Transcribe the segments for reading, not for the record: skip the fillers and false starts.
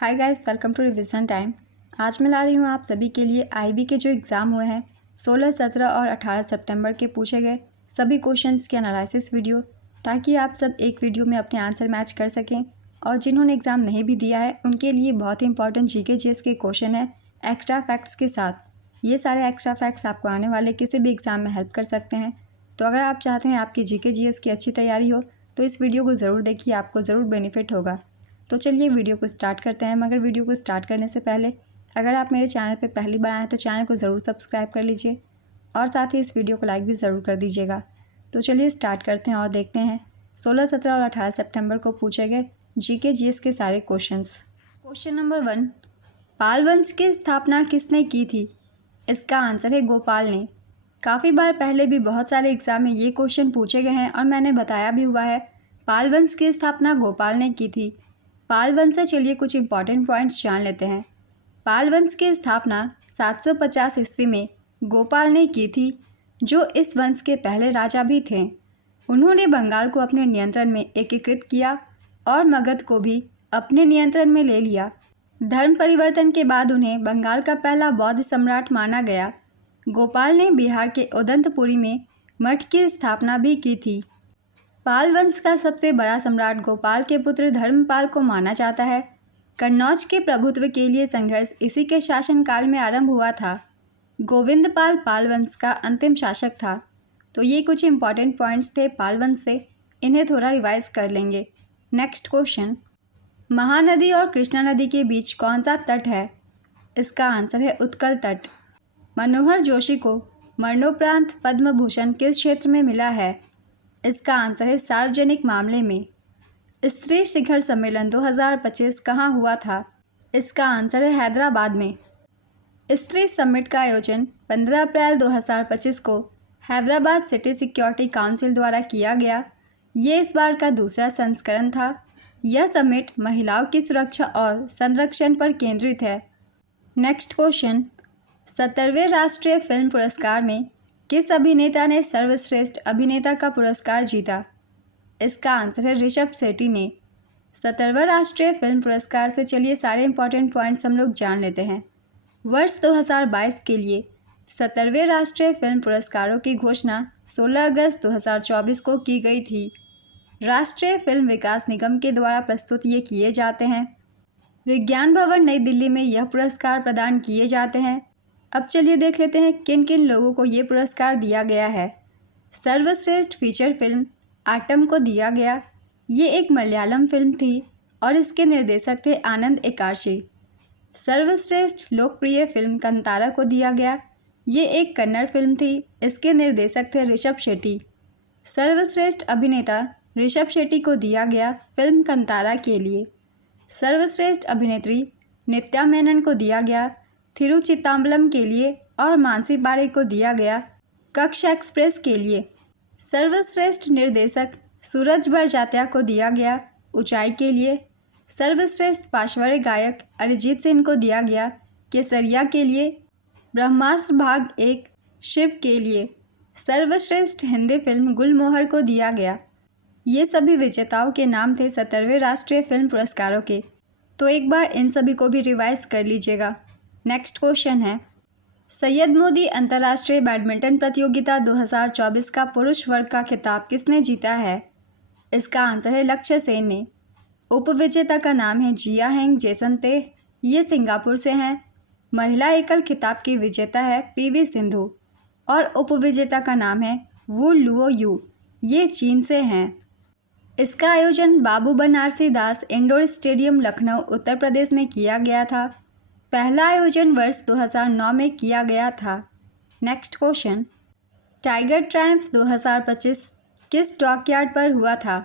Hi guys, welcome to revision time. आज मैं ला रही हूँ आप सभी के लिए आईबी के जो एग्ज़ाम हुए हैं 16, 17 और 18 सितंबर के पूछे गए सभी क्वेश्चंस के एनालिसिस वीडियो, ताकि आप सब एक वीडियो में अपने आंसर मैच कर सकें। और जिन्होंने एग्ज़ाम नहीं भी दिया है उनके लिए बहुत ही इंपॉर्टेंट जीके जीएस के क्वेश्चन है एक्स्ट्रा फैक्ट्स के साथ। ये सारे एक्स्ट्रा फैक्ट्स आपको आने वाले किसी भी एग्ज़ाम में हेल्प कर सकते हैं। तो अगर आप चाहते हैं आपकी जीके जीएस की अच्छी तैयारी हो तो इस वीडियो को ज़रूर देखिए, आपको ज़रूर बेनिफिट होगा। तो चलिए वीडियो को स्टार्ट करते हैं। मगर वीडियो को स्टार्ट करने से पहले अगर आप मेरे चैनल पर पहली बार आए तो चैनल को ज़रूर सब्सक्राइब कर लीजिए और साथ ही इस वीडियो को लाइक भी ज़रूर कर दीजिएगा। तो चलिए स्टार्ट करते हैं और देखते हैं 16, 17 और 18 सितंबर को पूछे गए जीके जीएस के सारे क्वेश्चंस। क्वेश्चन नंबर 1, पाल वंश की स्थापना किसने की थी? इसका आंसर है गोपाल ने। काफ़ी बार पहले भी बहुत सारे एग्जाम में ये क्वेश्चन पूछे गए हैं और मैंने बताया भी हुआ है। पाल वंश की स्थापना गोपाल ने की थी। पाल वंश से चलिए कुछ इंपॉर्टेंट पॉइंट्स जान लेते हैं। पाल वंश की स्थापना 750 ईस्वी में गोपाल ने की थी, जो इस वंश के पहले राजा भी थे। उन्होंने बंगाल को अपने नियंत्रण में एकीकृत किया और मगध को भी अपने नियंत्रण में ले लिया। धर्म परिवर्तन के बाद उन्हें बंगाल का पहला बौद्ध सम्राट माना गया। गोपाल ने बिहार के उदंतपुरी में मठ की स्थापना भी की थी। पाल वंश का सबसे बड़ा सम्राट गोपाल के पुत्र धर्मपाल को माना जाता है। कन्नौज के प्रभुत्व के लिए संघर्ष इसी के शासनकाल में आरंभ हुआ था। गोविंदपाल पाल वंश का अंतिम शासक था। तो ये कुछ इंपॉर्टेंट पॉइंट्स थे पाल वंश से, इन्हें थोड़ा रिवाइज कर लेंगे। नेक्स्ट क्वेश्चन, महानदी और कृष्णा नदी के बीच कौन सा तट है? इसका आंसर है उत्कल तट। मनोहर जोशी को मरणोपरांत पद्म भूषण किस क्षेत्र में मिला है? इसका आंसर है सार्वजनिक मामले में। स्त्री शिखर सम्मेलन 2025 कहाँ हुआ था? इसका आंसर है हैदराबाद में। स्त्री समिट का आयोजन 15 अप्रैल 2025 को हैदराबाद सिटी सिक्योरिटी काउंसिल द्वारा किया गया। ये इस बार का दूसरा संस्करण था। यह समिट महिलाओं की सुरक्षा और संरक्षण पर केंद्रित है। नेक्स्ट क्वेश्चन, 70वें राष्ट्रीय फिल्म पुरस्कार में किस अभिनेता ने सर्वश्रेष्ठ अभिनेता का पुरस्कार जीता? इसका आंसर है ऋषभ शेट्टी ने। 70वां राष्ट्रीय फिल्म पुरस्कार से चलिए सारे इंपॉर्टेंट पॉइंट्स हम लोग जान लेते हैं। वर्ष 2022 के लिए 70वें राष्ट्रीय फिल्म पुरस्कारों की घोषणा 16 अगस्त 2024 को की गई थी। राष्ट्रीय फिल्म विकास निगम के द्वारा प्रस्तुत ये किए जाते हैं। विज्ञान भवन नई दिल्ली में यह पुरस्कार प्रदान किए जाते हैं। अब चलिए देख लेते हैं किन किन लोगों को ये पुरस्कार दिया गया है। सर्वश्रेष्ठ फीचर फिल्म आटम को दिया गया। ये एक मलयालम फिल्म थी और इसके निर्देशक थे आनंद एकार्शी। सर्वश्रेष्ठ लोकप्रिय फिल्म कंतारा को दिया गया। ये एक कन्नड़ फिल्म थी, इसके निर्देशक थे ऋषभ शेट्टी। सर्वश्रेष्ठ अभिनेता ऋषभ शेट्टी को दिया गया फिल्म कंतारा के लिए। सर्वश्रेष्ठ अभिनेत्री नित्या मेनन को दिया गया थिरुचितम्बलम के लिए और मानसी पारेख को दिया गया कक्ष एक्सप्रेस के लिए। सर्वश्रेष्ठ निर्देशक सूरज बड़जात्या को दिया गया ऊंचाई के लिए। सर्वश्रेष्ठ पार्श्व गायक अरिजीत सिंह को दिया गया केसरिया के लिए। ब्रह्मास्त्र भाग 1 शिव के लिए। सर्वश्रेष्ठ हिंदी फिल्म गुलमोहर को दिया गया। ये सभी विजेताओं के नाम थे 70वें राष्ट्रीय फिल्म पुरस्कारों के। तो एक बार इन सभी को भी रिवाइज कर लीजिएगा। नेक्स्ट क्वेश्चन है, सैयद मोदी अंतर्राष्ट्रीय बैडमिंटन प्रतियोगिता 2024 का पुरुष वर्ग का खिताब किसने जीता है? इसका आंसर है लक्ष्य सेन ने। उपविजेता का नाम है जिया हेंग जेसनते, ये सिंगापुर से हैं। महिला एकल खिताब की विजेता है पीवी सिंधु और उपविजेता का नाम है वू लुओ यू, ये चीन से हैं। इसका आयोजन बाबू बनारसी दास इंडोर स्टेडियम लखनऊ उत्तर प्रदेश में किया गया था। पहला आयोजन वर्ष 2009 में किया गया था। नेक्स्ट क्वेश्चन, टाइगर ट्रायम्फ 2025 किस डॉकयार्ड पर हुआ था?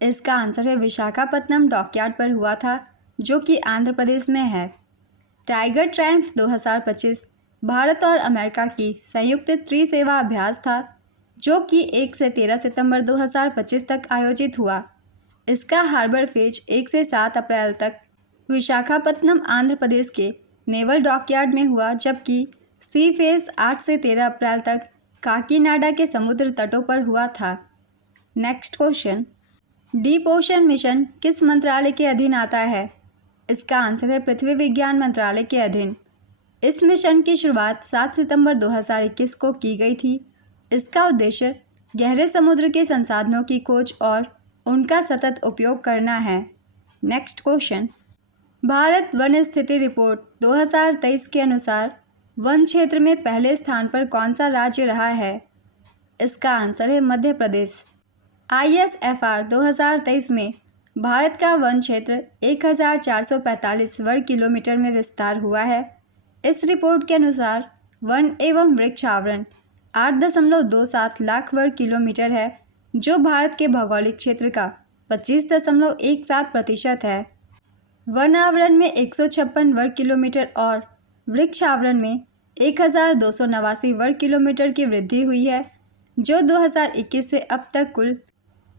इसका आंसर है विशाखापत्तनम डॉकयार्ड पर हुआ था, जो कि आंध्र प्रदेश में है। टाइगर ट्रायम्फ 2025 भारत और अमेरिका की संयुक्त त्रिसेवा अभ्यास था, जो कि 1 से 13 सितंबर 2025 तक आयोजित हुआ। इसका हार्बर फेज 1 से 7 अप्रैल तक विशाखापत्तनम आंध्र प्रदेश के नेवल डॉकयार्ड में हुआ, जबकि सी फेज 8 से 13 अप्रैल तक काकीनाडा के समुद्र तटों पर हुआ था। Next question, deep ocean mission किस मंत्रालय के अधीन आता है? इसका आंसर है पृथ्वी विज्ञान मंत्रालय के अधीन। इस मिशन की शुरुआत 7 सितंबर 2021 को की गई थी। इसका उद्देश्य गहरे समुद्र के संसाधनों की खोज और उनका सतत उपयोग करना है। नेक्स्ट क्वेश्चन, भारत वन स्थिति रिपोर्ट 2023 के अनुसार वन क्षेत्र में पहले स्थान पर कौन सा राज्य रहा है? इसका आंसर है मध्य प्रदेश। ISFR 2023 में भारत का वन क्षेत्र 1445 वर्ग किलोमीटर में विस्तार हुआ है। इस रिपोर्ट के अनुसार वन एवं वृक्ष आवरण 8.27 लाख वर्ग किलोमीटर है, जो भारत के भौगोलिक क्षेत्र का 25.17% है। वन आवरण में 156 वर्ग किलोमीटर और वृक्ष आवरण में 1289 वर्ग किलोमीटर की वृद्धि हुई है, जो 2021 से अब तक कुल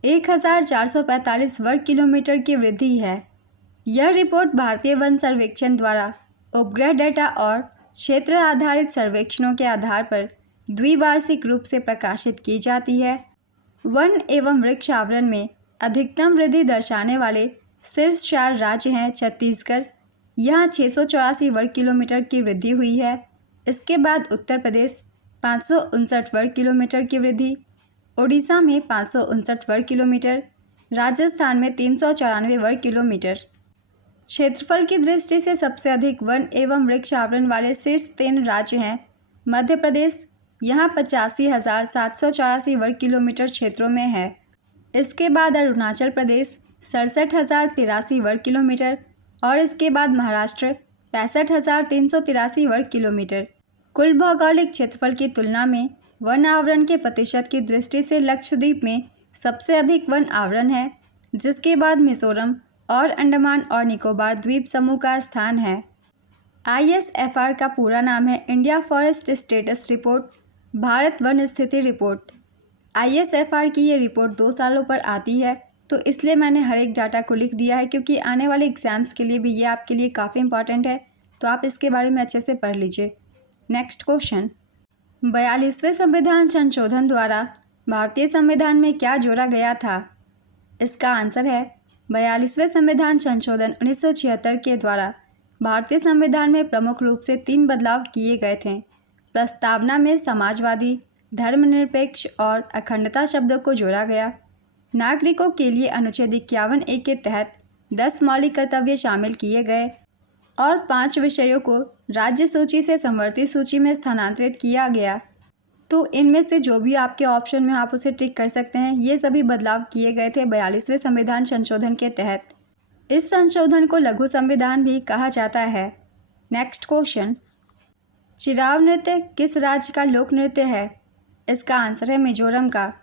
1445 वर्ग किलोमीटर की वृद्धि है। यह रिपोर्ट भारतीय वन सर्वेक्षण द्वारा उपग्रह डेटा और क्षेत्र आधारित सर्वेक्षणों के आधार पर द्विवार्षिक रूप से प्रकाशित की जाती है। वन एवं वृक्ष आवरण में अधिकतम वृद्धि दर्शाने वाले शीर्ष 4 राज्य हैं। छत्तीसगढ़, यहाँ 684 वर्ग किलोमीटर की वृद्धि हुई है। इसके बाद उत्तर प्रदेश 559 वर्ग किलोमीटर की वृद्धि, ओडिशा में 559 वर्ग किलोमीटर, राजस्थान में 394 वर्ग किलोमीटर। क्षेत्रफल की दृष्टि से सबसे अधिक वन एवं वृक्ष आवरण वाले शीर्ष 3 राज्य हैं। मध्य प्रदेश, यहाँ 85,784 वर्ग किलोमीटर क्षेत्रों में है। इसके बाद अरुणाचल प्रदेश 67,083 वर्ग किलोमीटर और इसके बाद महाराष्ट्र 65,383 वर्ग किलोमीटर। कुल भौगोलिक क्षेत्रफल की तुलना में वन आवरण के प्रतिशत की दृष्टि से लक्षद्वीप में सबसे अधिक वन आवरण है, जिसके बाद मिजोरम और अंडमान और निकोबार द्वीप समूह का स्थान है। ISFR का पूरा नाम है India forest status report, Bharat one स्थिति रिपोर्ट। ISFR की ये रिपोर्ट 2 सालों पर आती है, तो इसलिए मैंने हर एक डाटा को लिख दिया है, क्योंकि आने वाले एग्जाम्स के लिए भी ये आपके लिए काफ़ी इंपॉर्टेंट है, तो आप इसके बारे में अच्छे से पढ़ लीजिए। नेक्स्ट क्वेश्चन, 42वें संविधान संशोधन द्वारा भारतीय संविधान में क्या जोड़ा गया था? इसका आंसर है 42वें संविधान संशोधन 1976 के द्वारा भारतीय संविधान में प्रमुख रूप से 3 बदलाव किए गए थे। प्रस्तावना में समाजवादी, धर्मनिरपेक्ष और अखंडता शब्दों को जोड़ा गया। नागरिकों के लिए अनुच्छेद 51A के तहत 10 मौलिक कर्तव्य शामिल किए गए और 5 विषयों को राज्य सूची से संवर्धित सूची में स्थानांतरित किया गया। तो इनमें से जो भी आपके ऑप्शन में आप उसे टिक कर सकते हैं। ये सभी बदलाव किए गए थे 42वें संविधान संशोधन के तहत। इस संशोधन को लघु संविधान भी कहा जाता है। नेक्स्ट क्वेश्चन, चिराव नृत्य किस राज्य का लोक नृत्य है? इसका आंसर है मिजोरम का।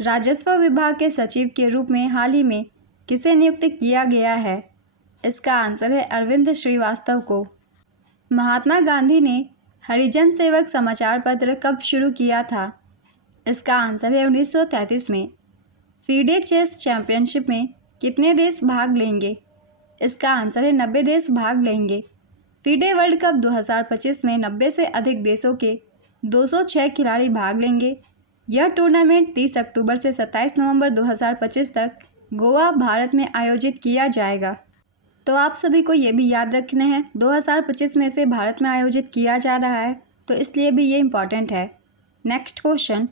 राजस्व विभाग के सचिव के रूप में हाल ही में किसे नियुक्त किया गया है? इसका आंसर है अरविंद श्रीवास्तव को। महात्मा गांधी ने हरिजन सेवक समाचार पत्र कब शुरू किया था? इसका आंसर है 1933 में। फीडे चेस चैंपियनशिप में कितने देश भाग लेंगे? इसका आंसर है 90 देश भाग लेंगे। फीडे वर्ल्ड कप 2025 में 90 से अधिक देशों के 206 खिलाड़ी भाग लेंगे। यह टूर्नामेंट 30 अक्टूबर से 27 नवंबर 2025 तक गोवा, भारत में आयोजित किया जाएगा। तो आप सभी को ये भी याद रखना है 2025 में से भारत में आयोजित किया जा रहा है, तो इसलिए भी ये इम्पॉर्टेंट है। नेक्स्ट क्वेश्चन,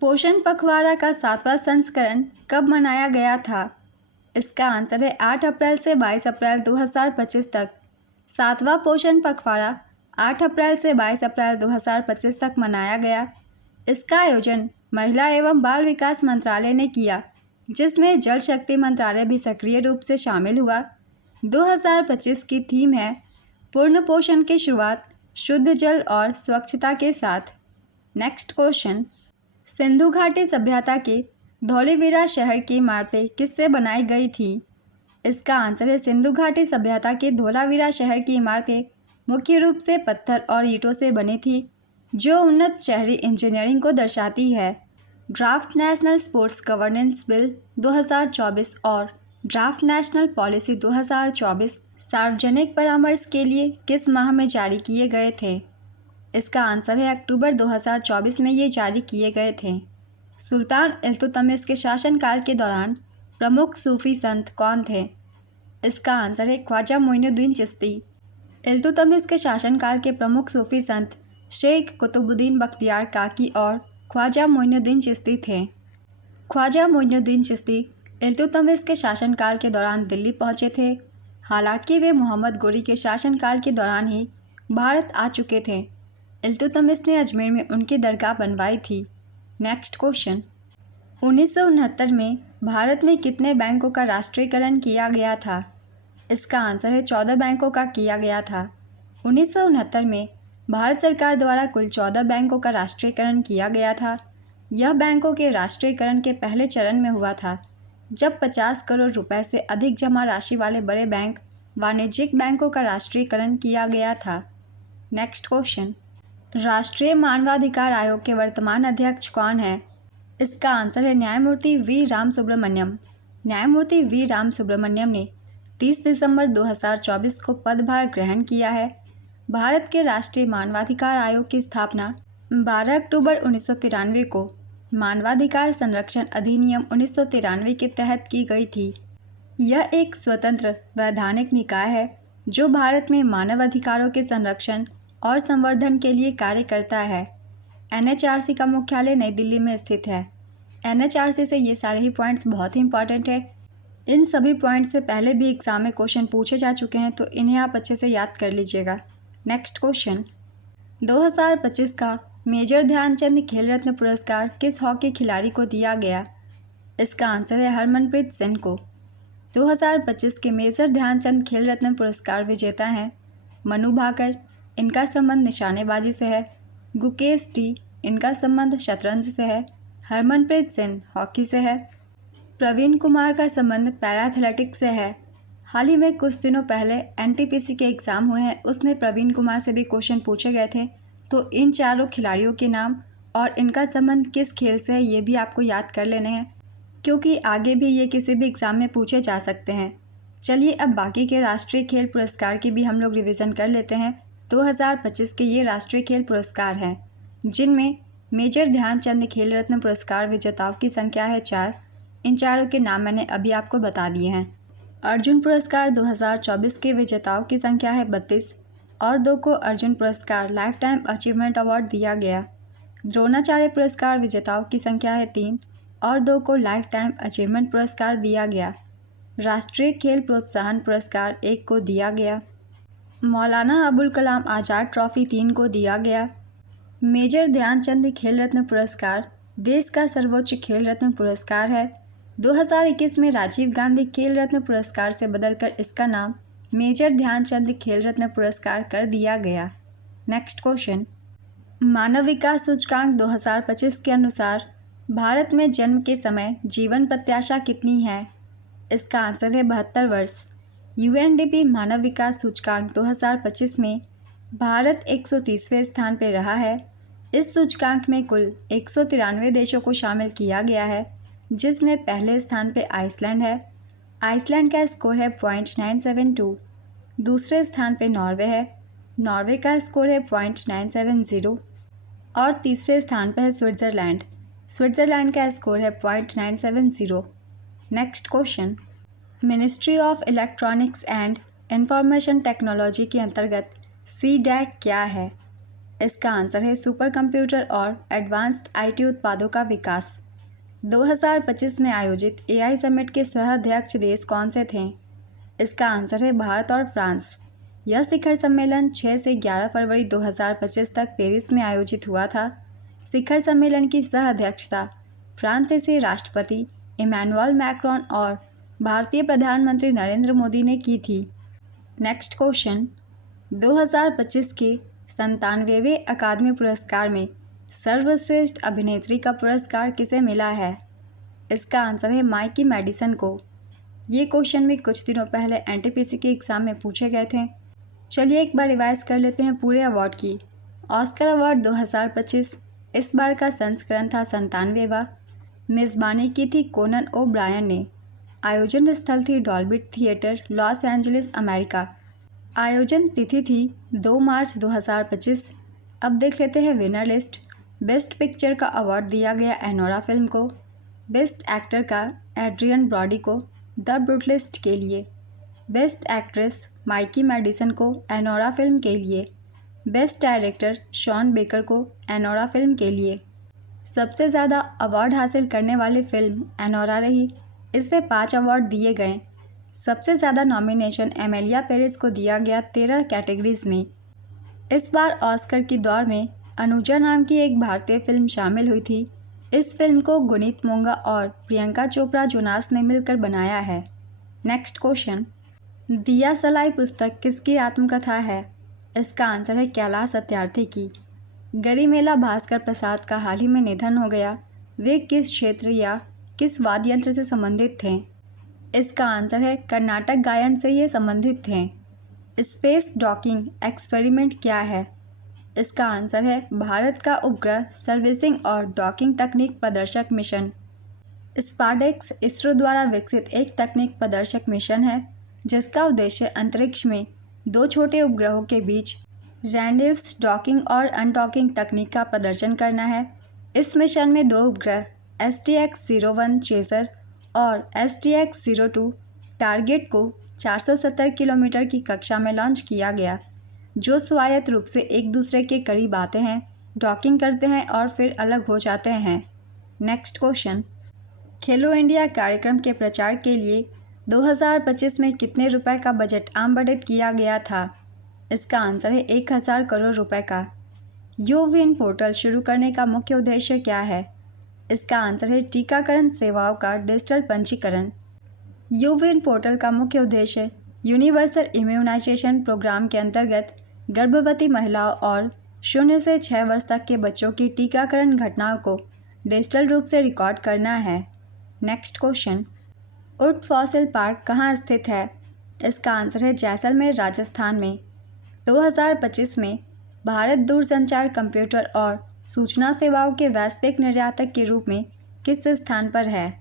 पोषण पखवाड़ा का 7वां संस्करण कब मनाया गया था? इसका आंसर है 8 अप्रैल से 22 अप्रैल 2025 तक। 7वां पोषण पखवाड़ा 8 अप्रैल से 22 अप्रैल 2025 तक मनाया गया। इसका आयोजन महिला एवं बाल विकास मंत्रालय ने किया, जिसमें जल शक्ति मंत्रालय भी सक्रिय रूप से शामिल हुआ। 2025 की थीम है पूर्ण पोषण की शुरुआत शुद्ध जल और स्वच्छता के साथ। नेक्स्ट क्वेश्चन, सिंधु घाटी सभ्यता के धौलीवीरा शहर की इमारतें किससे बनाई गई थी? इसका आंसर है सिंधु घाटी सभ्यता के धौलावीरा शहर की इमारतें मुख्य रूप से पत्थर और ईंटों से बनी थी, जो उन्नत शहरी इंजीनियरिंग को दर्शाती है। Draft national sports governance bill 2024 और ड्राफ्ट नेशनल पॉलिसी 2024 सार्वजनिक परामर्श के लिए किस माह में जारी किए गए थे? इसका आंसर है अक्टूबर 2024 में ये जारी किए गए थे। सुल्तान इल्तुतमिश के शासनकाल के दौरान प्रमुख सूफी संत कौन थे? इसका आंसर है ख्वाजा मोइनुद्दीन चिश्ती। इल्तुतमिश के शासनकाल के प्रमुख सूफी संत शेख कुतुबुद्दीन बख्तियार काकी और ख्वाजा मोइनुद्दीन चिश्ती थे। ख्वाजा मोइनुद्दीन चिश्ती इल्तुतमिश के शासनकाल के दौरान दिल्ली पहुंचे थे। हालांकि वे मोहम्मद गोरी के शासनकाल के दौरान ही भारत आ चुके थे। इल्तुतमिश ने अजमेर में उनकी दरगाह बनवाई थी। नेक्स्ट क्वेश्चन, 1969 में भारत में कितने बैंकों का राष्ट्रीयकरण किया गया था? इसका आंसर है 14 बैंकों का किया गया था। 1969 में भारत सरकार द्वारा कुल 14 बैंकों का राष्ट्रीयकरण किया गया था। यह बैंकों के राष्ट्रीयकरण के पहले चरण में हुआ था, जब 50 करोड़ रुपए से अधिक जमा राशि वाले बड़े बैंक वाणिज्यिक बैंकों का राष्ट्रीयकरण किया गया था। नेक्स्ट क्वेश्चन, राष्ट्रीय मानवाधिकार आयोग के वर्तमान अध्यक्ष कौन है? इसका आंसर है न्यायमूर्ति वी रामसुब्रमण्यम। न्यायमूर्ति वी रामसुब्रमण्यम ने 30 दिसंबर 2024 को पदभार ग्रहण किया है। भारत के राष्ट्रीय मानवाधिकार आयोग की स्थापना 12 अक्टूबर 1993 को मानवाधिकार संरक्षण अधिनियम 1993 के तहत की गई थी। यह एक स्वतंत्र वैधानिक निकाय है जो भारत में मानव अधिकारों के संरक्षण और संवर्धन के लिए कार्य करता है। एनएचआरसी का मुख्यालय नई दिल्ली में स्थित है। एनएचआरसी से ये सारे ही पॉइंट्स बहुत ही इंपॉर्टेंट है। इन सभी पॉइंट्स से पहले भी एग्जाम में क्वेश्चन पूछे जा चुके हैं, तो इन्हें आप अच्छे से याद कर लीजिएगा। नेक्स्ट क्वेश्चन, 2025 का मेजर ध्यानचंद खेल रत्न पुरस्कार किस हॉकी खिलाड़ी को दिया गया? इसका आंसर है हरमनप्रीत सिंह को। 2025 के मेजर ध्यानचंद खेल रत्न पुरस्कार विजेता हैं मनु भाकर, इनका संबंध निशानेबाजी से है। गुकेश टी, इनका संबंध शतरंज से है। हरमनप्रीत सिंह हॉकी से है। प्रवीण कुमार का संबंध पैरा एथलेटिक्स से है। हाल ही में कुछ दिनों पहले एनटीपीसी के एग्ज़ाम हुए हैं, उसमें प्रवीण कुमार से भी क्वेश्चन पूछे गए थे। तो इन चारों खिलाड़ियों के नाम और इनका संबंध किस खेल से है ये भी आपको याद कर लेने हैं, क्योंकि आगे भी ये किसी भी एग्ज़ाम में पूछे जा सकते हैं। चलिए अब बाकी के राष्ट्रीय खेल पुरस्कार की भी हम लोग रिवीजन कर लेते हैं। 2025 के ये राष्ट्रीय खेल पुरस्कार हैं, जिनमें मेजर ध्यानचंद खेल रत्न पुरस्कार विजेताओं की संख्या है 4। इन चारों के नाम मैंने अभी आपको बता दिए हैं। अर्जुन पुरस्कार 2024 के विजेताओं की संख्या है 32 और 2 को अर्जुन पुरस्कार लाइफ टाइम अचीवमेंट अवार्ड दिया गया। द्रोणाचार्य पुरस्कार विजेताओं की संख्या है 3 और 2 को लाइफ टाइम अचीवमेंट पुरस्कार दिया गया। राष्ट्रीय खेल प्रोत्साहन पुरस्कार 1 को दिया गया। मौलाना अबुल कलाम आज़ाद ट्रॉफी 3 को दिया गया। मेजर ध्यानचंद खेल रत्न पुरस्कार देश का सर्वोच्च खेल रत्न पुरस्कार है। 2021 में राजीव गांधी खेल रत्न पुरस्कार से बदलकर इसका नाम मेजर ध्यानचंद खेल रत्न पुरस्कार कर दिया गया। नेक्स्ट क्वेश्चन, मानव विकास सूचकांक 2025 के अनुसार भारत में जन्म के समय जीवन प्रत्याशा कितनी है? इसका आंसर है 72 वर्ष। यूएनडीपी मानव विकास सूचकांक 2025 में भारत 130वें स्थान पर रहा है। इस सूचकांक में कुल 193 देशों को शामिल किया गया है, जिसमें पहले स्थान पर आइसलैंड है। आइसलैंड का स्कोर है 0.972। दूसरे स्थान पर नॉर्वे है। नॉर्वे का स्कोर है 0.970 और तीसरे स्थान पर है स्विट्ज़रलैंड। स्विट्ज़रलैंड का स्कोर है 0.970। Next question, ministry of electronics and information technology के अंतर्गत CDAC क्या है? इसका आंसर है सुपर कंप्यूटर और एडवांस्ड IT उत्पादों का विकास। 2025 में आयोजित AI समिट के सह अध्यक्ष देश कौन से थे? इसका आंसर है भारत और फ्रांस। यह शिखर सम्मेलन 6 से 11 फरवरी 2025 तक पेरिस में आयोजित हुआ था। शिखर सम्मेलन की सह अध्यक्षता फ्रांसीसी राष्ट्रपति इमैनुअल मैक्रोन और भारतीय प्रधानमंत्री नरेंद्र मोदी ने की थी। नेक्स्ट क्वेश्चन, 2025 के 97वें अकादमी पुरस्कार में सर्वश्रेष्ठ अभिनेत्री का पुरस्कार किसे मिला है? इसका आंसर है माइकी मैडिसन को। ये क्वेश्चन भी कुछ दिनों पहले एनटीपीसी के एग्ज़ाम में पूछे गए थे। चलिए एक बार रिवाइज कर लेते हैं पूरे अवार्ड की। ऑस्कर अवार्ड 2025 इस बार का संस्करण था 97वां। मेज़बानी की थी कोनन ओब्रायन ने। आयोजन स्थल थी Dolby theatre, Los Angeles, America. आयोजन तिथि थी 2 मार्च 2025। अब देख लेते हैं विनर लिस्ट। बेस्ट पिक्चर का अवार्ड दिया गया एनोरा फिल्म को। बेस्ट एक्टर का एड्रियन ब्रॉडी को द ब्रूटलिस्ट के लिए। बेस्ट एक्ट्रेस माइकी मैडिसन को एनोरा फिल्म के लिए, बेस्ट डायरेक्टर शॉन बेकर को एनोरा फिल्म के लिए। सबसे ज़्यादा अवार्ड हासिल करने वाली फिल्म एनोरा रही, इससे 5 अवार्ड दिए गए। सबसे ज़्यादा नॉमिनेशन एमेलिया पेरेस को दिया गया 13 कैटेगरीज में। इस बार ऑस्कर की दौड़ में अनुजा नाम की एक भारतीय फिल्म शामिल हुई थी। इस फिल्म को गुनीत मोंगा और प्रियंका चोपड़ा जोनास ने मिलकर बनाया है। नेक्स्ट क्वेश्चन, दिया सलाई पुस्तक किसकी आत्मकथा है? इसका आंसर है कैलाश सत्यार्थी की। गरिमेला भास्कर प्रसाद का हाल ही में निधन हो गया। वे किस क्षेत्र या किस वाद्य यंत्र से संबंधित थे? इसका आंसर है कर्नाटक गायन से ये संबंधित थे। स्पेस डॉकिंग एक्सपेरिमेंट क्या है? इसका आंसर है भारत का उपग्रह सर्विसिंग और डॉकिंग तकनीक प्रदर्शक मिशन। स्पार्डेक्स इसरो द्वारा विकसित एक तकनीक प्रदर्शक मिशन है जिसका उद्देश्य अंतरिक्ष में 2 छोटे उपग्रहों के बीच रैंडम्स डॉकिंग और अनडॉकिंग तकनीक का प्रदर्शन करना है। इस मिशन में 2 उपग्रह STX-01 चेसर और STX-02 टारगेट को 470 किलोमीटर की कक्षा में लॉन्च किया गया, जो स्वायत्त रूप से एक दूसरे के करीब आते हैं, डॉकिंग करते हैं और फिर अलग हो जाते हैं। नेक्स्ट क्वेश्चन, खेलो इंडिया कार्यक्रम के प्रचार के लिए 2025 में कितने रुपए का बजट आवंटित किया गया था? इसका आंसर है 1000 करोड़ रुपए का। यूविन पोर्टल शुरू करने का मुख्य उद्देश्य क्या है? इसका आंसर है टीकाकरण सेवाओं का डिजिटल पंजीकरण। यूविन पोर्टल का मुख्य उद्देश्य यूनिवर्सल इम्यूनाइजेशन प्रोग्राम के अंतर्गत गर्भवती महिलाओं और 0 से 6 वर्ष तक के बच्चों की टीकाकरण घटनाओं को डिजिटल रूप से रिकॉर्ड करना है। नेक्स्ट क्वेश्चन, ऊट फॉसिल पार्क कहाँ स्थित है? इसका आंसर है जैसलमेर, राजस्थान में। 2025 में भारत दूरसंचार, कंप्यूटर और सूचना सेवाओं के वैश्विक निर्यातक के रूप में किस स्थान पर है?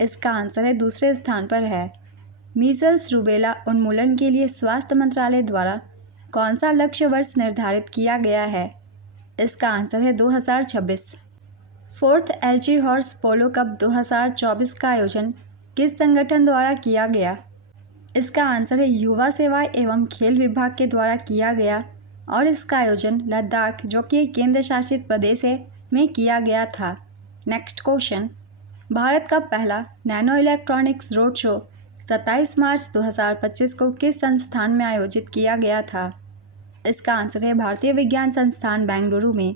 इसका आंसर है दूसरे स्थान पर है। मीजल्स रूबेला उन्मूलन के लिए स्वास्थ्य मंत्रालय द्वारा कौन सा लक्ष्य वर्ष निर्धारित किया गया है? इसका आंसर है 2026। 4th एलजी हॉर्स पोलो कप 2024 का आयोजन किस संगठन द्वारा किया गया? इसका आंसर है युवा सेवा एवं खेल विभाग के द्वारा किया गया और इसका आयोजन लद्दाख, जो कि एक केंद्र शासित प्रदेश है, में किया गया था। नेक्स्ट क्वेश्चन, भारत का पहला नैनो इलेक्ट्रॉनिक्स रोड शो 27 मार्च 2025 को किस संस्थान में आयोजित किया गया था? इसका आंसर है भारतीय विज्ञान संस्थान बेंगलुरु में।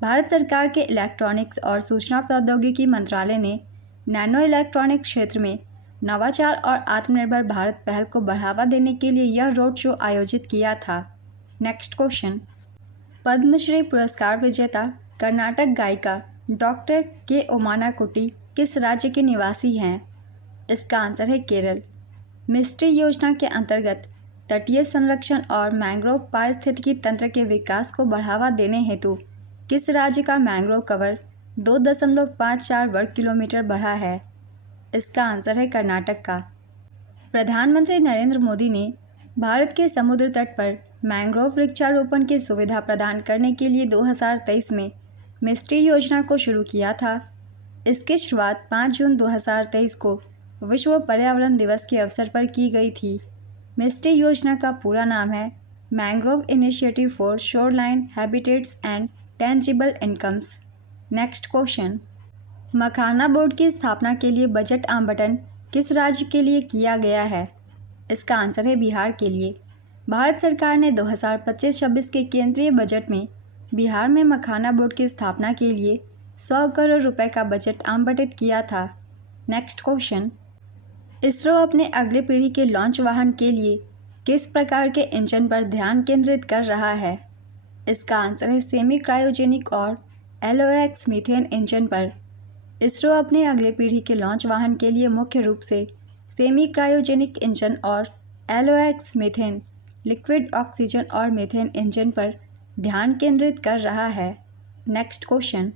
भारत सरकार के इलेक्ट्रॉनिक्स और सूचना प्रौद्योगिकी मंत्रालय ने नैनो इलेक्ट्रॉनिक्स क्षेत्र में नवाचार और आत्मनिर्भर भारत पहल को बढ़ावा देने के लिए यह रोड शो आयोजित किया था। नेक्स्ट क्वेश्चन, पद्मश्री पुरस्कार विजेता कर्नाटक गायिका डॉक्टर के ओमानाकुटी किस राज्य के निवासी हैं? इसका आंसर है केरल। मिस्ट्री योजना के अंतर्गत तटीय संरक्षण और मैंग्रोव पारिस्थितिकी तंत्र के विकास को बढ़ावा देने हेतु किस राज्य का मैंग्रोव कवर 2.54 वर्ग किलोमीटर बढ़ा है? इसका आंसर है कर्नाटक का। प्रधानमंत्री नरेंद्र मोदी ने भारत के समुद्र तट पर मैंग्रोव वृक्षारोपण की सुविधा प्रदान करने के लिए 2023 में मिस्ट्री योजना को शुरू किया था। इसकी शुरुआत 5 जून 2023 को विश्व पर्यावरण दिवस के अवसर पर की गई थी। मिस्ट्री योजना का पूरा नाम है mangrove initiative for shoreline habitats and tangible incomes. Next question, makhana board की स्थापना के लिए बजट आवंटन किस राज्य के लिए किया गया है? इसका आंसर है बिहार के लिए। भारत सरकार ने 2025-26 के केंद्रीय बजट में बिहार में मखाना बोर्ड की स्थापना के लिए 100 करोड़ रुपए का बजट आवंटित किया था। नेक्स्ट क्वेश्चन, इसरो अपने अगले पीढ़ी के लॉन्च वाहन के लिए किस प्रकार के इंजन पर ध्यान केंद्रित कर रहा है? इसका आंसर है सेमी क्रायोजेनिक और LOX मीथेन इंजन पर। इसरो अपने अगले पीढ़ी के लॉन्च वाहन के लिए मुख्य रूप से सेमी क्रायोजेनिक इंजन और LOX मीथेन, लिक्विड ऑक्सीजन और मीथेन इंजन पर ध्यान केंद्रित कर रहा है। नेक्स्ट क्वेश्चन,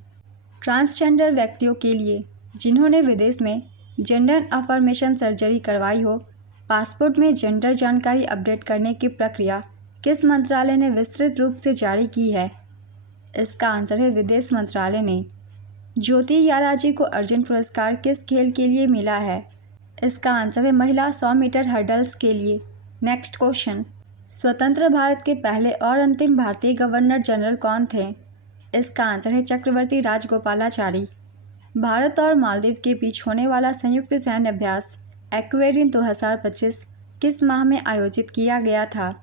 ट्रांसजेंडर व्यक्तियों के लिए जिन्होंने विदेश में जेंडर अफर्मेशन सर्जरी करवाई हो, पासपोर्ट में जेंडर जानकारी अपडेट करने की प्रक्रिया किस मंत्रालय ने विस्तृत रूप से जारी की है? इसका आंसर है विदेश मंत्रालय ने। ज्योति याराजी को अर्जुन पुरस्कार किस खेल के लिए मिला है? इसका आंसर है महिला 100 मीटर हर्डल्स के लिए। नेक्स्ट क्वेश्चन, स्वतंत्र भारत के पहले और अंतिम भारतीय गवर्नर जनरल कौन थे? इसका आंसर है चक्रवर्ती राजगोपालाचारी। भारत और मालदीव के बीच होने वाला संयुक्त सैन्य अभ्यास एक्वेरियन 2025 किस माह में आयोजित किया गया था?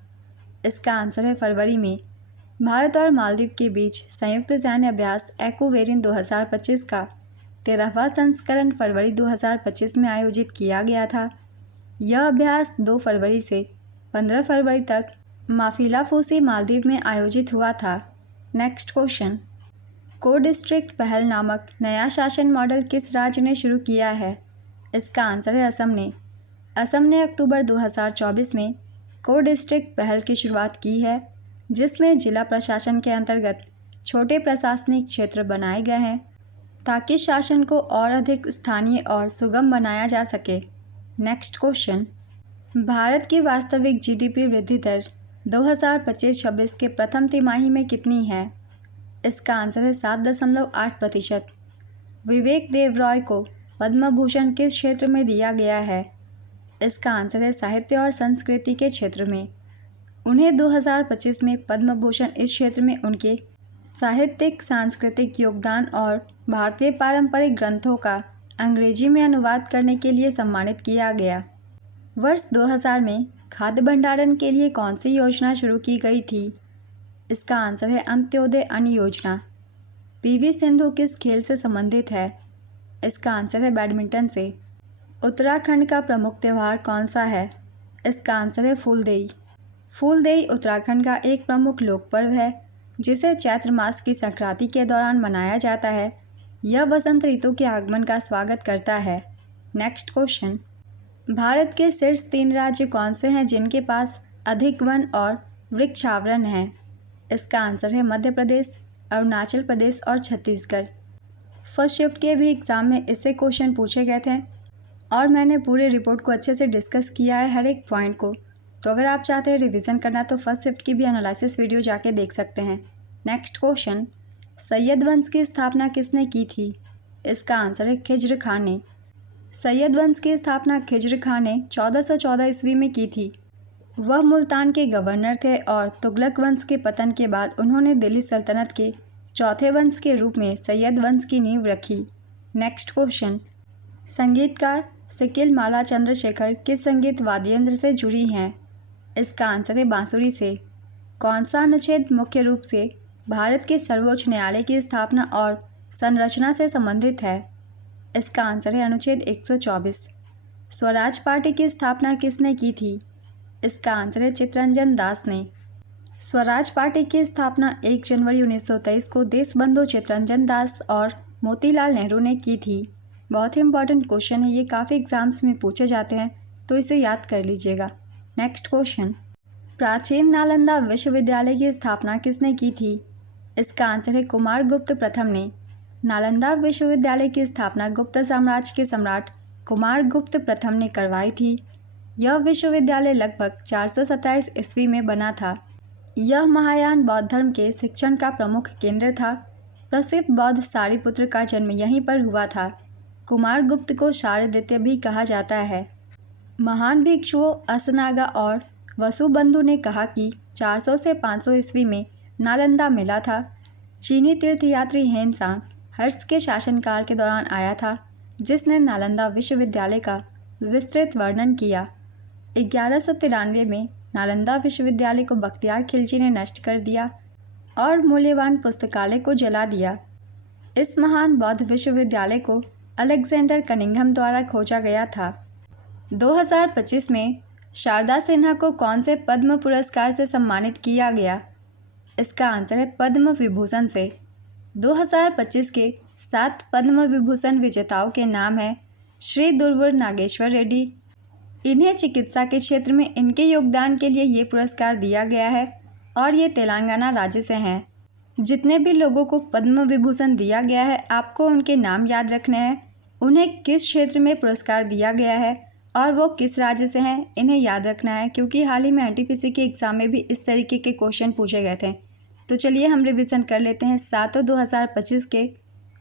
इसका आंसर है फरवरी में। भारत और मालदीव के बीच संयुक्त सैन्य अभ्यास एक्वेरियन 2025 का 13वां संस्करण फरवरी 2025 में आयोजित किया गया था। यह अभ्यास 2 फरवरी से 15 फरवरी तक माफिलाफूसी मालदीव में आयोजित हुआ था। नेक्स्ट क्वेश्चन, को डिस्ट्रिक्ट पहल नामक नया शासन मॉडल किस राज्य ने शुरू किया है? इसका आंसर है असम ने। असम ने अक्टूबर 2024 में को डिस्ट्रिक्ट पहल की शुरुआत की है, जिसमें जिला प्रशासन के अंतर्गत छोटे प्रशासनिक क्षेत्र बनाए गए हैं ताकि शासन को और अधिक स्थानीय और सुगम बनाया जा सके। नेक्स्ट क्वेश्चन, भारत की वास्तविक जीडीपी वृद्धि दर 2025-26 के प्रथम तिमाही में कितनी है? इसका आंसर है 7.8%। विवेक देवरॉय को पद्म भूषण किस क्षेत्र में दिया गया है? इसका आंसर है साहित्य और संस्कृति के क्षेत्र में। उन्हें 2025 में पद्म भूषण इस क्षेत्र में उनके साहित्यिक सांस्कृतिक योगदान और भारतीय पारंपरिक ग्रंथों का अंग्रेजी में अनुवाद करने के लिए सम्मानित किया गया। वर्ष 2000 में खाद्य भंडारण के लिए कौन सी योजना शुरू की गई थी? इसका आंसर है अंत्योदय अन्न योजना। पीवी सिंधु किस खेल से संबंधित है? इसका आंसर है बैडमिंटन से। उत्तराखंड का प्रमुख त्यौहार कौन सा है? इसका आंसर है फूलदेई। फूलदेई उत्तराखंड का एक प्रमुख लोक पर्व है जिसे चैत्र मास की संक्रांति के दौरान मनाया जाता है। यह वसंत ऋतु के आगमन का स्वागत करता है। नेक्स्ट क्वेश्चन, भारत के शीर्ष 3 राज्य कौन से हैं जिनके पास अधिक वन और वृक्षावरण है? इसका आंसर है मध्य प्रदेश, अरुणाचल प्रदेश और छत्तीसगढ़। फर्स्ट शिफ्ट के भी एग्ज़ाम में इससे क्वेश्चन पूछे गए थे और मैंने पूरे रिपोर्ट को अच्छे से डिस्कस किया है हर एक पॉइंट को। तो अगर आप चाहते हैं रिवीजन करना तो फर्स्ट शिफ्ट की भी एनालिसिस वीडियो जाके देख सकते हैं। नेक्स्ट क्वेश्चन, सैयद वंश की स्थापना किसने की थी? इसका आंसर है खिज्र खान ने। सैयद वंश की स्थापना खिज्र खान ने 1414 ईस्वी में की थी। वह मुल्तान के गवर्नर थे और तुगलक वंश के पतन के बाद उन्होंने दिल्ली सल्तनत के चौथे वंश के रूप में सैयद वंश की नींव रखी। नेक्स्ट क्वेश्चन, संगीतकार सिकिल माला चंद्रशेखर किस संगीत वाद्ययंत्र से जुड़ी हैं? इसका आंसर है बांसुरी से। कौन सा अनुच्छेद मुख्य रूप से भारत के सर्वोच्च न्यायालय की स्थापना और संरचना से संबंधित है? इसका आंसर है अनुच्छेद 124। स्वराज पार्टी की स्थापना किसने की थी? इसका आंसर है चित्तरंजन दास ने। स्वराज पार्टी की स्थापना 1 जनवरी 1923 को देशबंधु चित्तरंजन दास और मोतीलाल नेहरू ने की थी। बहुत ही इंपॉर्टेंट क्वेश्चन है ये, काफ़ी एग्जाम्स में पूछे जाते हैं तो इसे याद कर लीजिएगा। नेक्स्ट क्वेश्चन, प्राचीन नालंदा विश्वविद्यालय की स्थापना किसने की थी? इसका आंसर है कुमारगुप्त प्रथम ने। नालंदा विश्वविद्यालय की स्थापना गुप्त साम्राज्य के सम्राट कुमारगुप्त प्रथम ने करवाई थी। यह विश्वविद्यालय लगभग 427 ईस्वी में बना था। यह महायान बौद्ध धर्म के शिक्षण का प्रमुख केंद्र था। प्रसिद्ध बौद्ध सारिपुत्र का जन्म यहीं पर हुआ था। कुमारगुप्त को शारद्वितीय भी कहा जाता है। महान भिक्षुओं असनागा और वसुबंधु ने कहा कि 400 से 500 ईस्वी में नालंदा मिला था। चीनी तीर्थयात्री हेनसांग हर्ष के शासनकाल के दौरान आया था, जिसने नालंदा विश्वविद्यालय का विस्तृत वर्णन किया। 1193 में नालंदा विश्वविद्यालय को बख्तियार खिलजी ने नष्ट कर दिया और मूल्यवान पुस्तकालय को जला दिया। इस महान बौद्ध विश्वविद्यालय को अलेक्जेंडर कनिंघम द्वारा खोजा गया था। 2025 में शारदा सिन्हा को कौन से पद्म पुरस्कार से सम्मानित किया गया? इसका आंसर है पद्म विभूषण से। 2025 के 7 पद्म विभूषण विजेताओं के नाम हैं श्री दुर्वुर नागेश्वर रेड्डी। इन्हें चिकित्सा के क्षेत्र में इनके योगदान के लिए ये पुरस्कार दिया गया है और ये तेलंगाना राज्य से हैं। जितने भी लोगों को पद्म विभूषण दिया गया है आपको उनके नाम याद रखने हैं, उन्हें किस क्षेत्र में पुरस्कार दिया गया है और वो किस राज्य से हैं इन्हें याद रखना है, क्योंकि हाल ही में एनटीपीसी के एग्ज़ाम में भी इस तरीके के क्वेश्चन पूछे गए थे। तो चलिए हम रिवीजन कर लेते हैं 7 2025 के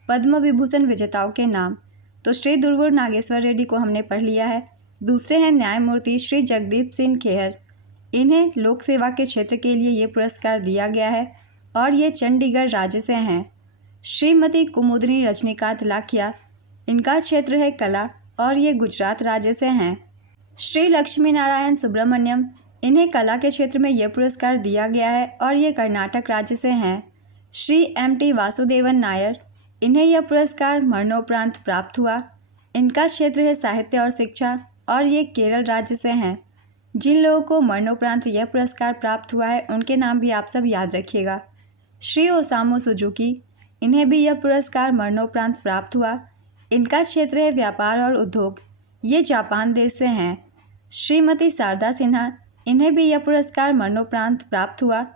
पद्म विभूषण विजेताओं के नाम। तो श्री दुर्गुर नागेश्वर रेड्डी को हमने पढ़ लिया है। दूसरे हैं न्यायमूर्ति श्री जगदीप सिंह खेहर। इन्हें लोक सेवा के क्षेत्र के लिए ये पुरस्कार दिया गया है और ये चंडीगढ़ राज्य से हैं। श्रीमती कुमुदनी रजनीकांत लाखिया, इनका क्षेत्र है कला और ये गुजरात राज्य से हैं। श्री लक्ष्मी नारायण सुब्रमण्यम, इन्हें कला के क्षेत्र में यह पुरस्कार दिया गया है और ये कर्नाटक राज्य से हैं। श्री एम.टी. वासुदेवन नायर, इन्हें यह पुरस्कार मरणोपरांत प्राप्त हुआ। इनका क्षेत्र है साहित्य और शिक्षा और ये केरल राज्य से हैं। जिन लोगों को मरणोपरांत यह पुरस्कार प्राप्त हुआ है उनके नाम भी आप सब याद रखिएगा। श्री ओसामू सुजुकी, इन्हें भी यह पुरस्कार मरणोपरांत प्राप्त हुआ। इनका क्षेत्र है व्यापार और उद्योग, ये जापान देश से हैं। श्रीमती शारदा सिन्हा, इन्हें भी यह पुरस्कार मरणोपरांत प्राप्त हुआ।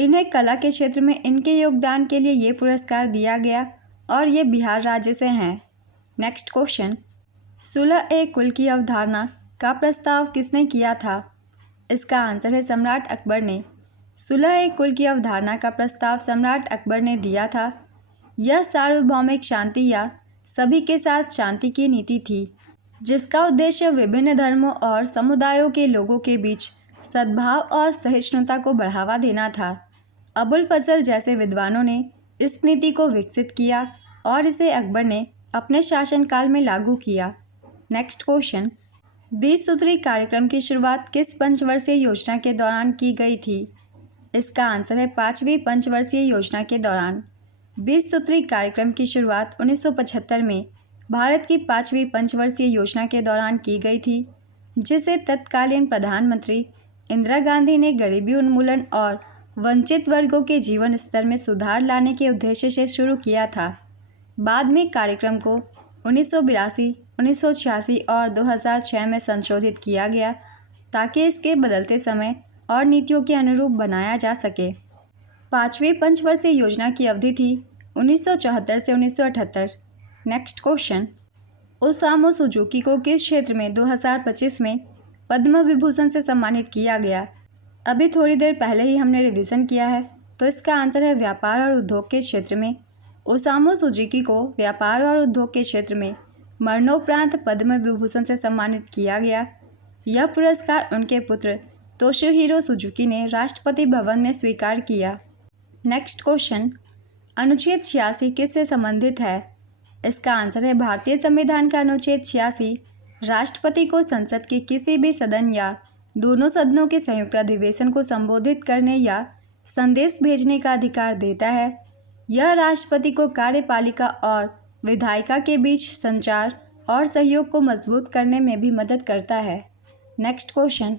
इन्हें कला के क्षेत्र में इनके योगदान के लिए ये पुरस्कार दिया गया और ये बिहार राज्य से हैं। नेक्स्ट क्वेश्चन, सुलह ए कुल की अवधारणा का प्रस्ताव किसने किया था? इसका आंसर है सम्राट अकबर ने। सुलह ए कुल की अवधारणा का प्रस्ताव सम्राट अकबर ने दिया था। यह सार्वभौमिक शांति या सभी के साथ शांति की नीति थी, जिसका उद्देश्य विभिन्न धर्मों और समुदायों के लोगों के बीच सद्भाव और सहिष्णुता को बढ़ावा देना था। अबुल फजल जैसे विद्वानों ने इस नीति को विकसित किया और इसे अकबर ने अपने शासनकाल में लागू किया। नेक्स्ट क्वेश्चन, 20 सूत्री कार्यक्रम की शुरुआत किस पंचवर्षीय योजना के दौरान की गई थी? इसका आंसर है 5वीं पंचवर्षीय योजना के दौरान। 20 सूत्री कार्यक्रम की शुरुआत 1975 में भारत की 5वीं पंचवर्षीय योजना के दौरान की गई थी, जिसे तत्कालीन प्रधानमंत्री इंदिरा गांधी ने गरीबी उन्मूलन और वंचित वर्गों के जीवन स्तर में सुधार लाने के उद्देश्य से शुरू किया था। बाद में कार्यक्रम को 1982, 1986 और 2006 में संशोधित किया गया ताकि इसके बदलते समय और नीतियों के अनुरूप बनाया जा सके। 5वीं पंचवर्षीय योजना की अवधि थी 1974 से 1978। नेक्स्ट क्वेश्चन, ओसामू सुजुकी को किस क्षेत्र में 2025 में पद्म विभूषण से सम्मानित किया गया? अभी थोड़ी देर पहले ही हमने रिवीजन किया है, तो इसका आंसर है व्यापार और उद्योग के क्षेत्र में। ओसामू सुजुकी को व्यापार और उद्योग के क्षेत्र में मरणोपरांत पद्म विभूषण से सम्मानित किया गया। यह पुरस्कार उनके पुत्र तोशिहीरो सुजुकी ने राष्ट्रपति भवन में स्वीकार किया। नेक्स्ट क्वेश्चन, अनुच्छेद 86 किससे संबंधित है? इसका आंसर है भारतीय संविधान का अनुच्छेद 86 राष्ट्रपति को संसद के किसी भी सदन या दोनों सदनों के संयुक्त अधिवेशन को संबोधित करने या संदेश भेजने का अधिकार देता है। यह राष्ट्रपति को कार्यपालिका और विधायिका के बीच संचार और सहयोग को मजबूत करने में भी मदद करता है। नेक्स्ट क्वेश्चन,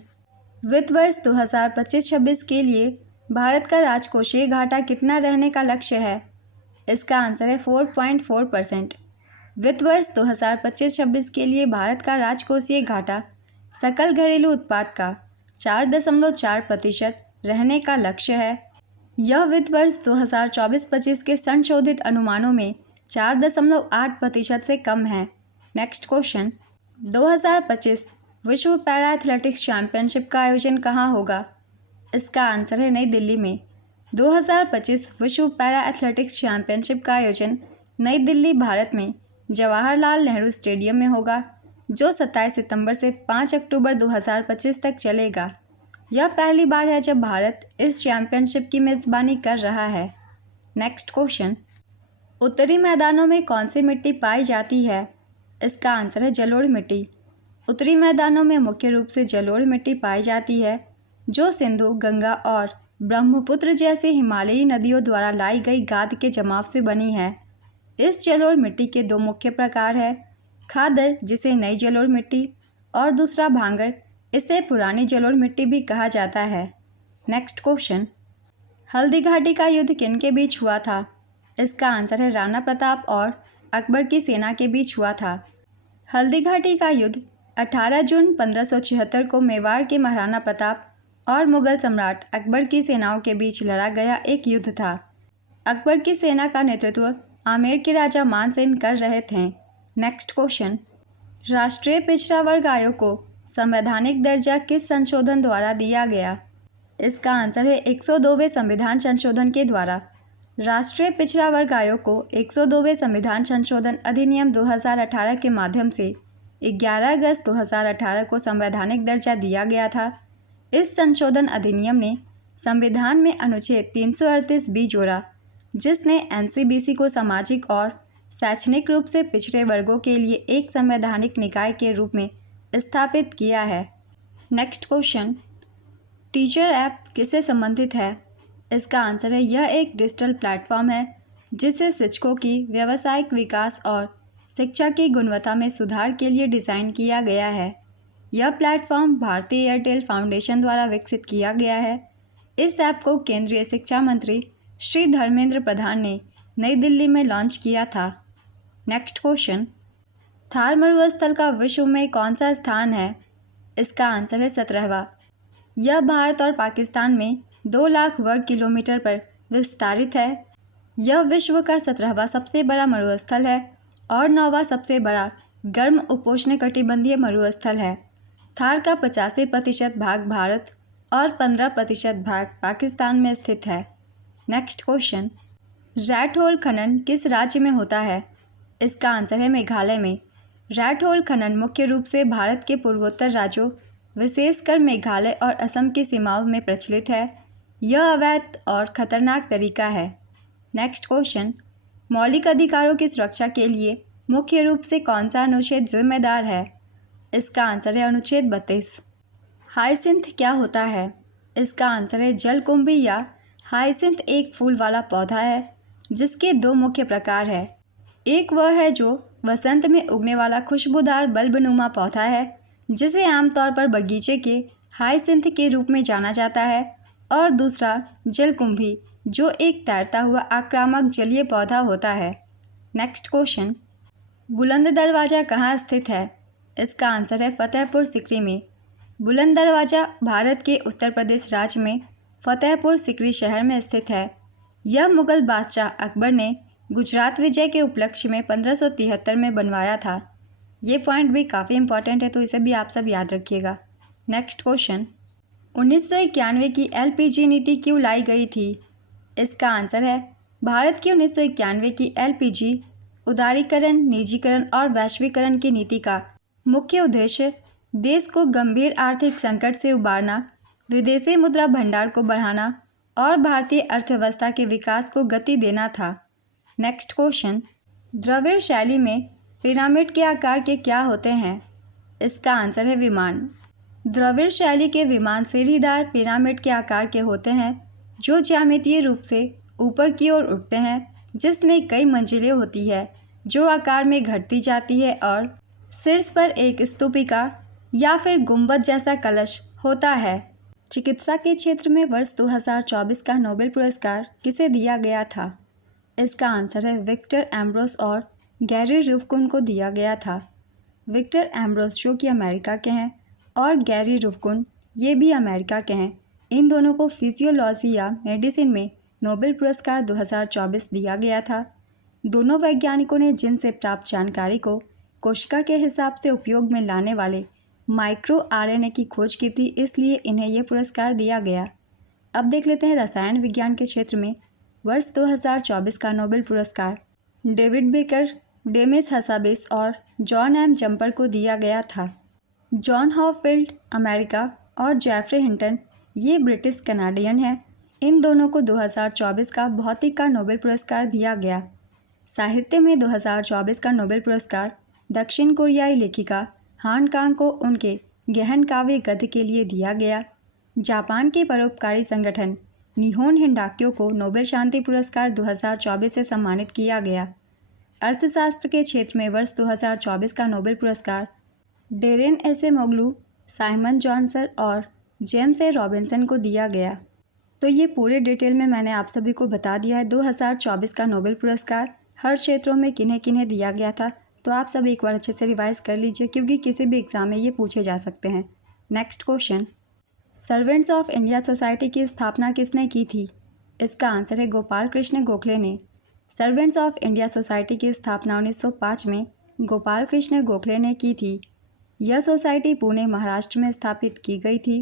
वित्त वर्ष 2025-26 के लिए भारत का राजकोषीय घाटा कितना रहने का लक्ष्य है? इसका आंसर है 4.4%। वित्त वर्ष 2025-26 के लिए भारत का राजकोषीय घाटा सकल घरेलू उत्पाद का 4.4% रहने का लक्ष्य है। यह वित्त वर्ष 2024-25 के संशोधित अनुमानों में 4.8% से कम है। नेक्स्ट क्वेश्चन, 2025 विश्व पैरा एथलेटिक्स चैंपियनशिप का आयोजन कहाँ होगा? इसका आंसर है नई दिल्ली में। 2025 विश्व पैरा एथलेटिक्स चैंपियनशिप का आयोजन नई दिल्ली, भारत में जवाहरलाल नेहरू स्टेडियम में होगा, जो 27 सितंबर से 5 अक्टूबर 2025 तक चलेगा। यह पहली बार है जब भारत इस चैंपियनशिप की मेज़बानी कर रहा है। नेक्स्ट क्वेश्चन, उत्तरी मैदानों में कौन सी मिट्टी पाई जाती है? इसका आंसर है जलोढ़ मिट्टी। उत्तरी मैदानों में मुख्य रूप से जलोढ़ मिट्टी पाई जाती है, जो सिंधु, गंगा और ब्रह्मपुत्र जैसी हिमालयी नदियों द्वारा लाई गई गाद के जमाव से बनी है। इस जलोढ़ मिट्टी के दो मुख्य प्रकार हैं, खादर जिसे नई जलोढ़ मिट्टी और दूसरा भांगर, इसे पुरानी जलोढ़ मिट्टी भी कहा जाता है। नेक्स्ट क्वेश्चन, हल्दी घाटी का युद्ध किन के बीच हुआ था? इसका आंसर है राणा प्रताप और अकबर की सेना के बीच हुआ था। हल्दी घाटी का युद्ध 18 जून 1576 को मेवाड़ के महाराणा प्रताप और मुगल सम्राट अकबर की सेनाओं के बीच लड़ा गया एक युद्ध था। अकबर की सेना का नेतृत्व आमेर के राजा मानसिंह कर रहे थे। नेक्स्ट क्वेश्चन, राष्ट्रीय पिछड़ा वर्ग आयोग को संवैधानिक दर्जा किस संशोधन द्वारा दिया गया? इसका आंसर है 102वें संविधान संशोधन के द्वारा। राष्ट्रीय पिछड़ा वर्ग आयोग को 102वें संविधान संशोधन अधिनियम 2018 के माध्यम से 11 अगस्त 2018 को संवैधानिक दर्जा दिया गया था। इस संशोधन अधिनियम ने संविधान में अनुच्छेद 338 बी जोड़ा, जिसने एनसीबीसी को सामाजिक और शैक्षणिक रूप से पिछड़े वर्गों के लिए एक संवैधानिक निकाय के रूप में स्थापित किया है। नेक्स्ट क्वेश्चन, टीचर ऐप किससे संबंधित है? इसका आंसर है यह एक डिजिटल प्लेटफॉर्म है जिसे शिक्षकों की व्यावसायिक विकास और शिक्षा की गुणवत्ता में सुधार के लिए डिज़ाइन किया गया है। यह प्लेटफॉर्म भारतीय एयरटेल फाउंडेशन द्वारा विकसित किया गया है। इस ऐप को केंद्रीय शिक्षा मंत्री श्री धर्मेंद्र प्रधान ने नई दिल्ली में लॉन्च किया था। नेक्स्ट क्वेश्चन, थार मरुस्थल का विश्व में कौन सा स्थान है? इसका आंसर है 17वां। यह भारत और पाकिस्तान में 2 लाख वर्ग किलोमीटर पर विस्तारित है। यह विश्व का 17वां सबसे बड़ा मरुस्थल है और 9वां सबसे बड़ा गर्म उपोष्णकटिबंधीय मरुस्थल है। थार का 85% भाग भारत और 15% भाग पाकिस्तान में स्थित है। नेक्स्ट क्वेश्चन, रैट होल खनन किस राज्य में होता है? इसका आंसर है मेघालय में। रैट होल खनन मुख्य रूप से भारत के पूर्वोत्तर राज्यों, विशेषकर मेघालय और असम की सीमाओं में प्रचलित है। यह अवैध और खतरनाक तरीका है। नेक्स्ट क्वेश्चन, मौलिक अधिकारों की सुरक्षा के लिए मुख्य रूप से कौन सा अनुच्छेद जिम्मेदार है? इसका आंसर है अनुच्छेद 32। हाइसिंथ क्या होता है? इसका आंसर है जलकुंभी या हाइसिंथ एक फूल वाला पौधा है जिसके 2 मुख्य प्रकार है। एक वह है जो वसंत में उगने वाला खुशबूदार बल्बनुमा पौधा है जिसे आमतौर पर बगीचे के हाइसिंथ के रूप में जाना जाता है, और दूसरा जलकुंभी जो एक तैरता हुआ आक्रामक जलीय पौधा होता है। नेक्स्ट क्वेश्चन, बुलंद दरवाज़ा कहाँ स्थित है? इसका आंसर है फतेहपुर सिकरी में। बुलंद दरवाज़ा भारत के उत्तर प्रदेश राज्य में फतेहपुर सिकरी शहर में स्थित है। यह मुगल बादशाह अकबर ने गुजरात विजय के उपलक्ष्य में 1573 में बनवाया था। ये पॉइंट भी काफ़ी इंपॉर्टेंट है, तो इसे भी आप सब याद रखिएगा। नेक्स्ट क्वेश्चन, 1991 की एलपीजी नीति क्यों लाई गई थी? इसका आंसर है भारत की 1991 की एलपीजी उदारीकरण, निजीकरण और वैश्वीकरण की नीति का मुख्य उद्देश्य देश को गंभीर आर्थिक संकट से उबारना, विदेशी मुद्रा भंडार को बढ़ाना और भारतीय अर्थव्यवस्था के विकास को गति देना था। नेक्स्ट क्वेश्चन, द्रविड़ शैली में पिरामिड के आकार के क्या होते हैं? इसका आंसर है विमान। द्रविड़ शैली के विमान सीढ़ीदार पिरामिड के आकार के होते हैं जो ज्यामितीय रूप से ऊपर की ओर उठते हैं, जिसमें कई मंजिलें होती है जो आकार में घटती जाती है और शीर्ष पर एक स्तूपिका या फिर गुंबद जैसा कलश होता है। चिकित्सा के क्षेत्र में वर्ष 2024 का नोबेल पुरस्कार किसे दिया गया था? इसका आंसर है विक्टर एम्ब्रोस और गैरी रुफ्कुन को दिया गया था। विक्टर एम्ब्रोस जो कि अमेरिका के हैं और गैरी रुफ्कुन ये भी अमेरिका के हैं। इन दोनों को फिजियोलॉजी या मेडिसिन में नोबेल पुरस्कार 2024 दिया गया था। दोनों वैज्ञानिकों ने जिन से प्राप्त जानकारी को कोशिका के हिसाब से उपयोग में लाने वाले माइक्रो आरएनए की खोज की थी, इसलिए इन्हें यह पुरस्कार दिया गया। अब देख लेते हैं रसायन विज्ञान के क्षेत्र में वर्ष 2024 का नोबेल पुरस्कार डेविड बेकर, डेमिस हसाबिस और जॉन एम जम्पर को दिया गया था। जॉन हॉफील्ड अमेरिका और जेफरी हिंटन ये ब्रिटिश कनाडियन हैं। इन दोनों को 2024 का भौतिक का नोबेल पुरस्कार दिया गया। साहित्य में 2024 का नोबेल पुरस्कार दक्षिण कोरियाई लेखिका हान कांग को उनके गहन काव्य गद्य के लिए दिया गया। जापान के परोपकारी संगठन निहोन हिंडाक्यो को नोबेल शांति पुरस्कार 2024 से सम्मानित किया गया। अर्थशास्त्र के क्षेत्र में वर्ष 2024 का नोबेल पुरस्कार डेरेन एसेमोग्लू, साइमन जॉनसन और जेम्स ए रॉबिन्सन को दिया गया। तो ये पूरे डिटेल में मैंने आप सभी को बता दिया है 2024 का नोबेल पुरस्कार हर क्षेत्रों में किन्हें किन्हें दिया गया था। तो आप सब एक बार अच्छे से रिवाइज कर लीजिए क्योंकि किसी भी एग्ज़ाम में ये पूछे जा सकते हैं। Next question, servants of India society की स्थापना किसने की थी? इसका आंसर है गोपाल कृष्ण गोखले ने। सर्वेंट्स ऑफ इंडिया सोसाइटी की स्थापना 1905 में गोपाल कृष्ण गोखले ने की थी। यह सोसाइटी पुणे महाराष्ट्र में स्थापित की गई थी।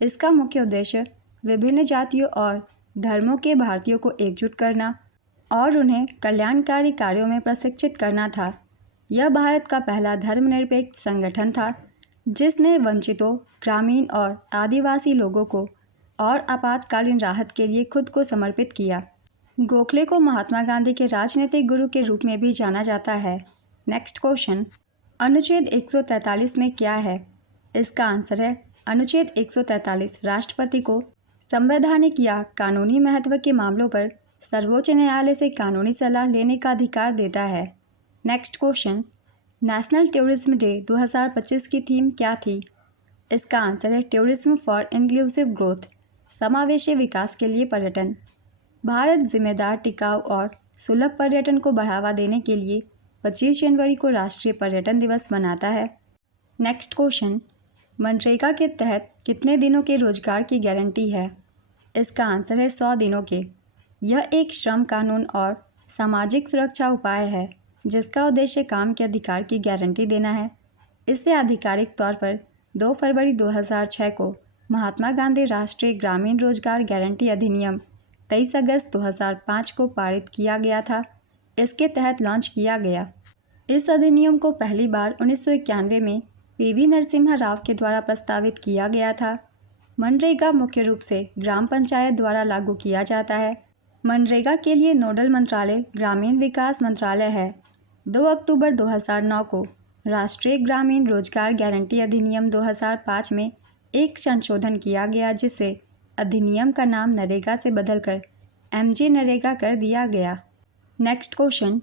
इसका मुख्य उद्देश्य विभिन्न जातियों और धर्मों के भारतीयों को एकजुट करना और उन्हें कल्याणकारी कार्यों में प्रशिक्षित करना था। यह भारत का पहला धर्मनिरपेक्ष संगठन था जिसने वंचितों, ग्रामीण और आदिवासी लोगों को और आपातकालीन राहत के लिए खुद को समर्पित किया। गोखले को महात्मा गांधी के राजनीतिक गुरु के रूप में भी जाना जाता है। नेक्स्ट क्वेश्चन, अनुच्छेद 143 में क्या है? इसका आंसर है अनुच्छेद 143 राष्ट्रपति को संवैधानिक या कानूनी महत्व के मामलों पर सर्वोच्च न्यायालय से कानूनी सलाह लेने का अधिकार देता है। Next question, national tourism day 2025 की थीम क्या थी? इसका आंसर है टूरिज्म फॉर इंक्लूसिव ग्रोथ, समावेशी विकास के लिए पर्यटन। भारत जिम्मेदार, टिकाऊ और सुलभ पर्यटन को बढ़ावा देने के लिए 25 जनवरी को राष्ट्रीय पर्यटन दिवस मनाता है। नेक्स्ट क्वेश्चन, मनरेगा के तहत कितने दिनों के रोजगार की गारंटी है? इसका आंसर है 100 दिनों के। यह एक श्रम कानून और सामाजिक सुरक्षा उपाय है जिसका उद्देश्य काम के अधिकार की गारंटी देना है। इसे आधिकारिक तौर पर 2 फरवरी 2006 को महात्मा गांधी राष्ट्रीय ग्रामीण रोजगार गारंटी अधिनियम 23 अगस्त 2005 को पारित किया गया था। इसके तहत लॉन्च किया गया। इस अधिनियम को पहली बार 1991 में पीवी नरसिम्हा राव के द्वारा प्रस्तावित किया गया था। मनरेगा मुख्य रूप से ग्राम पंचायत द्वारा लागू किया जाता है। मनरेगा के लिए नोडल मंत्रालय ग्रामीण विकास मंत्रालय है। 2 अक्टूबर 2009 को राष्ट्रीय ग्रामीण रोजगार गारंटी अधिनियम 2005 में एक संशोधन किया गया जिससे अधिनियम का नाम नरेगा से बदलकर एमजी नरेगा कर दिया गया। नेक्स्ट क्वेश्चन,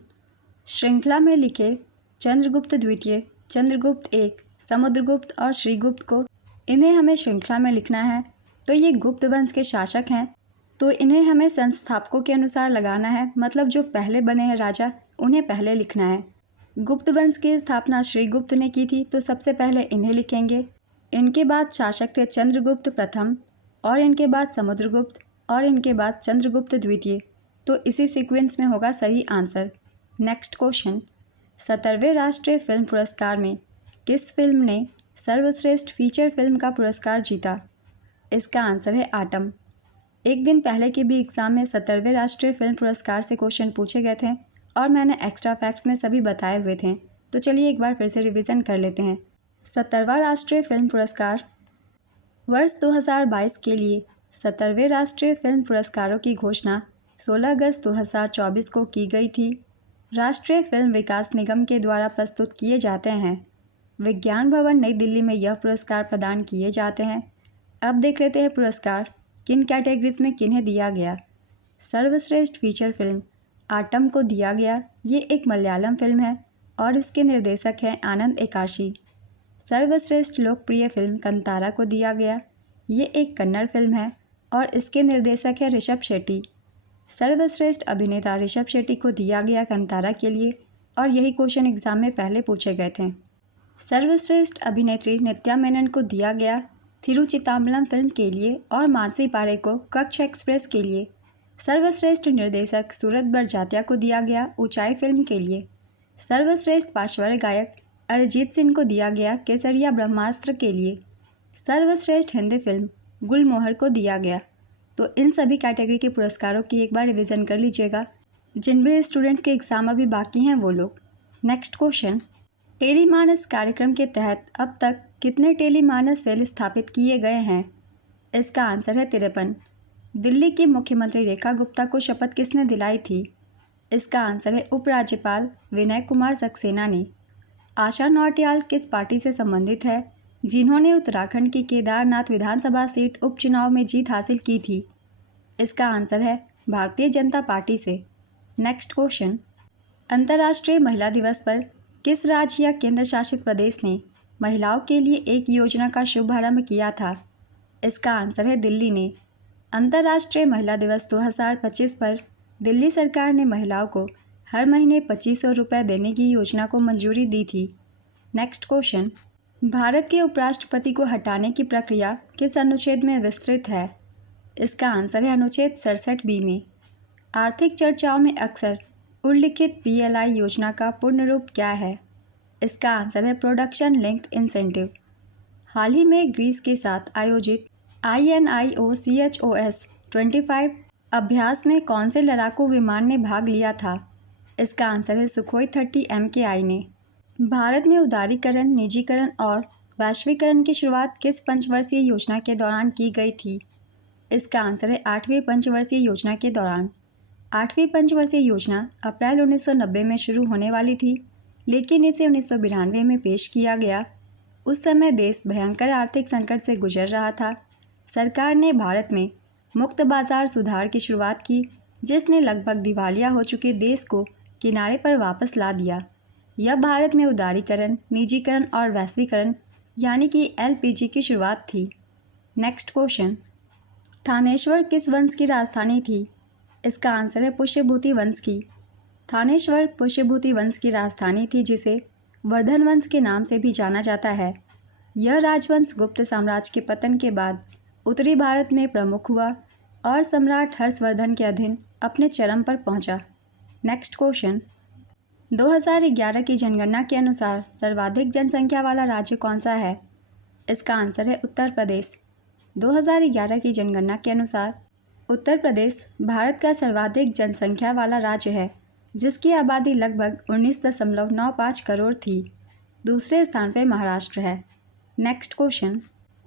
श्रृंखला में लिखे चंद्रगुप्त द्वितीय, चंद्रगुप्त एक, समुद्रगुप्त और श्रीगुप्त को, इन्हें हमें श्रृंखला में लिखना है। तो ये गुप्त वंश के शासक हैं, तो इन्हें हमें संस्थापकों के अनुसार लगाना है, मतलब जो पहले बने हैं राजा उन्हें पहले लिखना है। गुप्त वंश की स्थापना श्रीगुप्त ने की थी तो सबसे पहले इन्हें लिखेंगे। इनके बाद शासक थे चंद्रगुप्त प्रथम और इनके बाद समुद्रगुप्त और इनके बाद चंद्रगुप्त द्वितीय। तो इसी सीक्वेंस में होगा सही आंसर। नेक्स्ट क्वेश्चन, 17वें राष्ट्रीय फिल्म पुरस्कार में किस फिल्म ने सर्वश्रेष्ठ फीचर फिल्म का पुरस्कार जीता? इसका आंसर है आटम। एक दिन पहले के भी एग्ज़ाम में 17वें राष्ट्रीय फिल्म पुरस्कार से क्वेश्चन पूछे गए थे और मैंने एक्स्ट्रा फैक्ट्स में सभी बताए हुए थे। तो चलिए एक बार फिर से रिवीजन कर लेते हैं। 17वां राष्ट्रीय फिल्म पुरस्कार वर्ष 2022 के लिए 17वें राष्ट्रीय फिल्म पुरस्कारों की घोषणा 16 अगस्त 2024 को की गई थी। राष्ट्रीय फिल्म विकास निगम के द्वारा प्रस्तुत किए जाते हैं। विज्ञान भवन नई दिल्ली में यह पुरस्कार प्रदान किए जाते हैं। अब देख लेते हैं पुरस्कार किन कैटेगरीज में किन्हें दिया गया। सर्वश्रेष्ठ फीचर फिल्म आटम को दिया गया। ये एक मलयालम फिल्म है और इसके निर्देशक हैं आनंद एकाशी। सर्वश्रेष्ठ लोकप्रिय फिल्म कंतारा को दिया गया। ये एक कन्नड़ फिल्म है और इसके निर्देशक हैं ऋषभ शेट्टी। सर्वश्रेष्ठ अभिनेता ऋषभ शेट्टी को दिया गया कंतारा के लिए और यही क्वेश्चन एग्जाम में पहले पूछे गए थे। सर्वश्रेष्ठ अभिनेत्री नित्या मेनन को दिया गया थिरुचिताम्बलम फिल्म के लिए और मानसी पारे को कच्छ एक्सप्रेस के लिए। सर्वश्रेष्ठ निर्देशक सूरत बड़जात्या को दिया गया ऊंचाई फिल्म के लिए। सर्वश्रेष्ठ पार्श्व गायक अरिजीत सिंह को दिया गया केसरिया ब्रह्मास्त्र के लिए। सर्वश्रेष्ठ हिंदी फिल्म गुलमोहर को दिया गया। तो इन सभी कैटेगरी के पुरस्कारों की एक बार रिवीजन कर लीजिएगा। जिन भी स्टूडेंट्स के एग्ज़ाम अभी बाकी हैं वो लोग। नेक्स्ट क्वेश्चन, टेलीमानस कार्यक्रम के तहत अब तक कितने टेलीमानस सेल स्थापित किए गए हैं? इसका आंसर है 53। दिल्ली की मुख्यमंत्री रेखा गुप्ता को शपथ किसने दिलाई थी? इसका आंसर है उपराज्यपाल विनय कुमार सक्सेना ने। आशा नौटियाल किस पार्टी से संबंधित है जिन्होंने उत्तराखंड की केदारनाथ विधानसभा सीट उपचुनाव में जीत हासिल की थी? इसका आंसर है भारतीय जनता पार्टी से। नेक्स्ट क्वेश्चन, अंतर्राष्ट्रीय महिला दिवस पर किस राज्य या केंद्र शासित प्रदेश ने महिलाओं के लिए एक योजना का शुभारंभ किया था? इसका आंसर है दिल्ली ने। अंतर्राष्ट्रीय महिला दिवस 2025 पर दिल्ली सरकार ने महिलाओं को हर महीने 2500 रुपये देने की योजना को मंजूरी दी थी। नेक्स्ट क्वेश्चन, भारत के उपराष्ट्रपति को हटाने की प्रक्रिया किस अनुच्छेद में विस्तृत है? इसका आंसर है अनुच्छेद 67B में। आर्थिक चर्चाओं में अक्सर उल्लिखित PLI योजना का पूर्ण रूप क्या है? इसका आंसर है प्रोडक्शन लिंक्ड इंसेंटिव। हाल ही में ग्रीस के साथ आयोजित INIOCHOS 25 अभ्यास में कौन से लड़ाकू विमान ने भाग लिया था? इसका आंसर है सुखोई 30 MKI ने। भारत में उदारीकरण, निजीकरण और वैश्वीकरण की शुरुआत किस पंचवर्षीय योजना के दौरान की गई थी? इसका आंसर है 8वीं पंचवर्षीय योजना के दौरान। 8वीं पंचवर्षीय योजना अप्रैल 1990 में शुरू होने वाली थी, लेकिन इसे 1992 में पेश किया गया। उस समय देश भयंकर आर्थिक संकट से गुजर रहा था। सरकार ने भारत में मुक्त बाजार सुधार की शुरुआत की, जिसने लगभग दिवालिया हो चुके देश को किनारे पर वापस ला दिया। यह भारत में उदारीकरण, निजीकरण और वैश्वीकरण यानी कि LPG की शुरुआत थी। नेक्स्ट क्वेश्चन, थानेश्वर किस वंश की राजधानी थी? इसका आंसर है पुष्यभूति वंश की। थानेश्वर पुष्यभूति वंश की राजधानी थी, जिसे वर्धन वंश के नाम से भी जाना जाता है। यह राजवंश गुप्त साम्राज्य के पतन के बाद उत्तरी भारत में प्रमुख हुआ और सम्राट हर्षवर्धन के अधीन अपने चरम पर पहुंचा। नेक्स्ट क्वेश्चन, 2011 की जनगणना के अनुसार सर्वाधिक जनसंख्या वाला राज्य कौन सा है? इसका आंसर है उत्तर प्रदेश। 2011 की जनगणना के अनुसार उत्तर प्रदेश भारत का सर्वाधिक जनसंख्या वाला राज्य है, जिसकी आबादी लगभग 19.95 करोड़ थी। दूसरे स्थान पर महाराष्ट्र है। नेक्स्ट क्वेश्चन,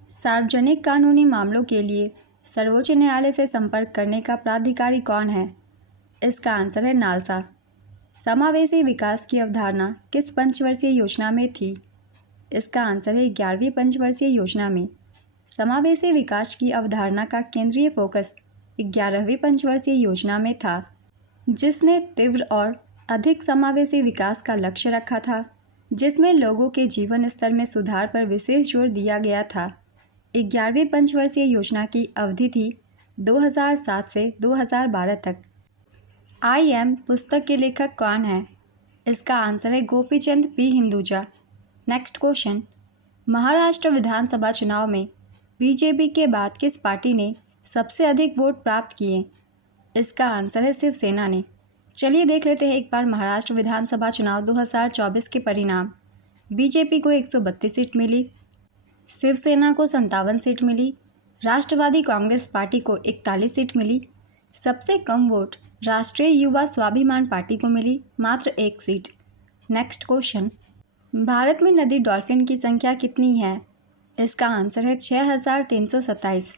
सार्वजनिक कानूनी मामलों के लिए सर्वोच्च न्यायालय से संपर्क करने का प्राधिकारी कौन है? इसका आंसर है नालसा। समावेशी विकास की अवधारणा किस पंचवर्षीय योजना में थी? इसका आंसर है 11वीं पंचवर्षीय योजना में। समावेशी विकास की अवधारणा का केंद्रीय फोकस 11वीं पंचवर्षीय योजना में था, जिसने तीव्र और अधिक समावेशी विकास का लक्ष्य रखा था, जिसमें लोगों के जीवन स्तर में सुधार पर विशेष जोर दिया गया था। 11वीं पंचवर्षीय योजना की अवधि थी 2007 से 2012 तक। आई एम पुस्तक के लेखक कौन है? इसका आंसर है गोपीचंद पी हिंदुजा। नेक्स्ट क्वेश्चन, महाराष्ट्र विधानसभा चुनाव में बीजेपी के बाद किस पार्टी ने सबसे अधिक वोट प्राप्त किए? इसका आंसर है शिवसेना ने। चलिए देख लेते हैं एक बार महाराष्ट्र विधानसभा चुनाव 2024 के परिणाम। बीजेपी को 132 सीट मिली, शिवसेना को 57 सीट मिली, राष्ट्रवादी कांग्रेस पार्टी को 41 सीट मिली। सबसे कम वोट राष्ट्रीय युवा स्वाभिमान पार्टी को मिली, मात्र 1 सीट। नेक्स्ट क्वेश्चन, भारत में नदी डॉल्फिन की संख्या कितनी है? इसका आंसर है 6327।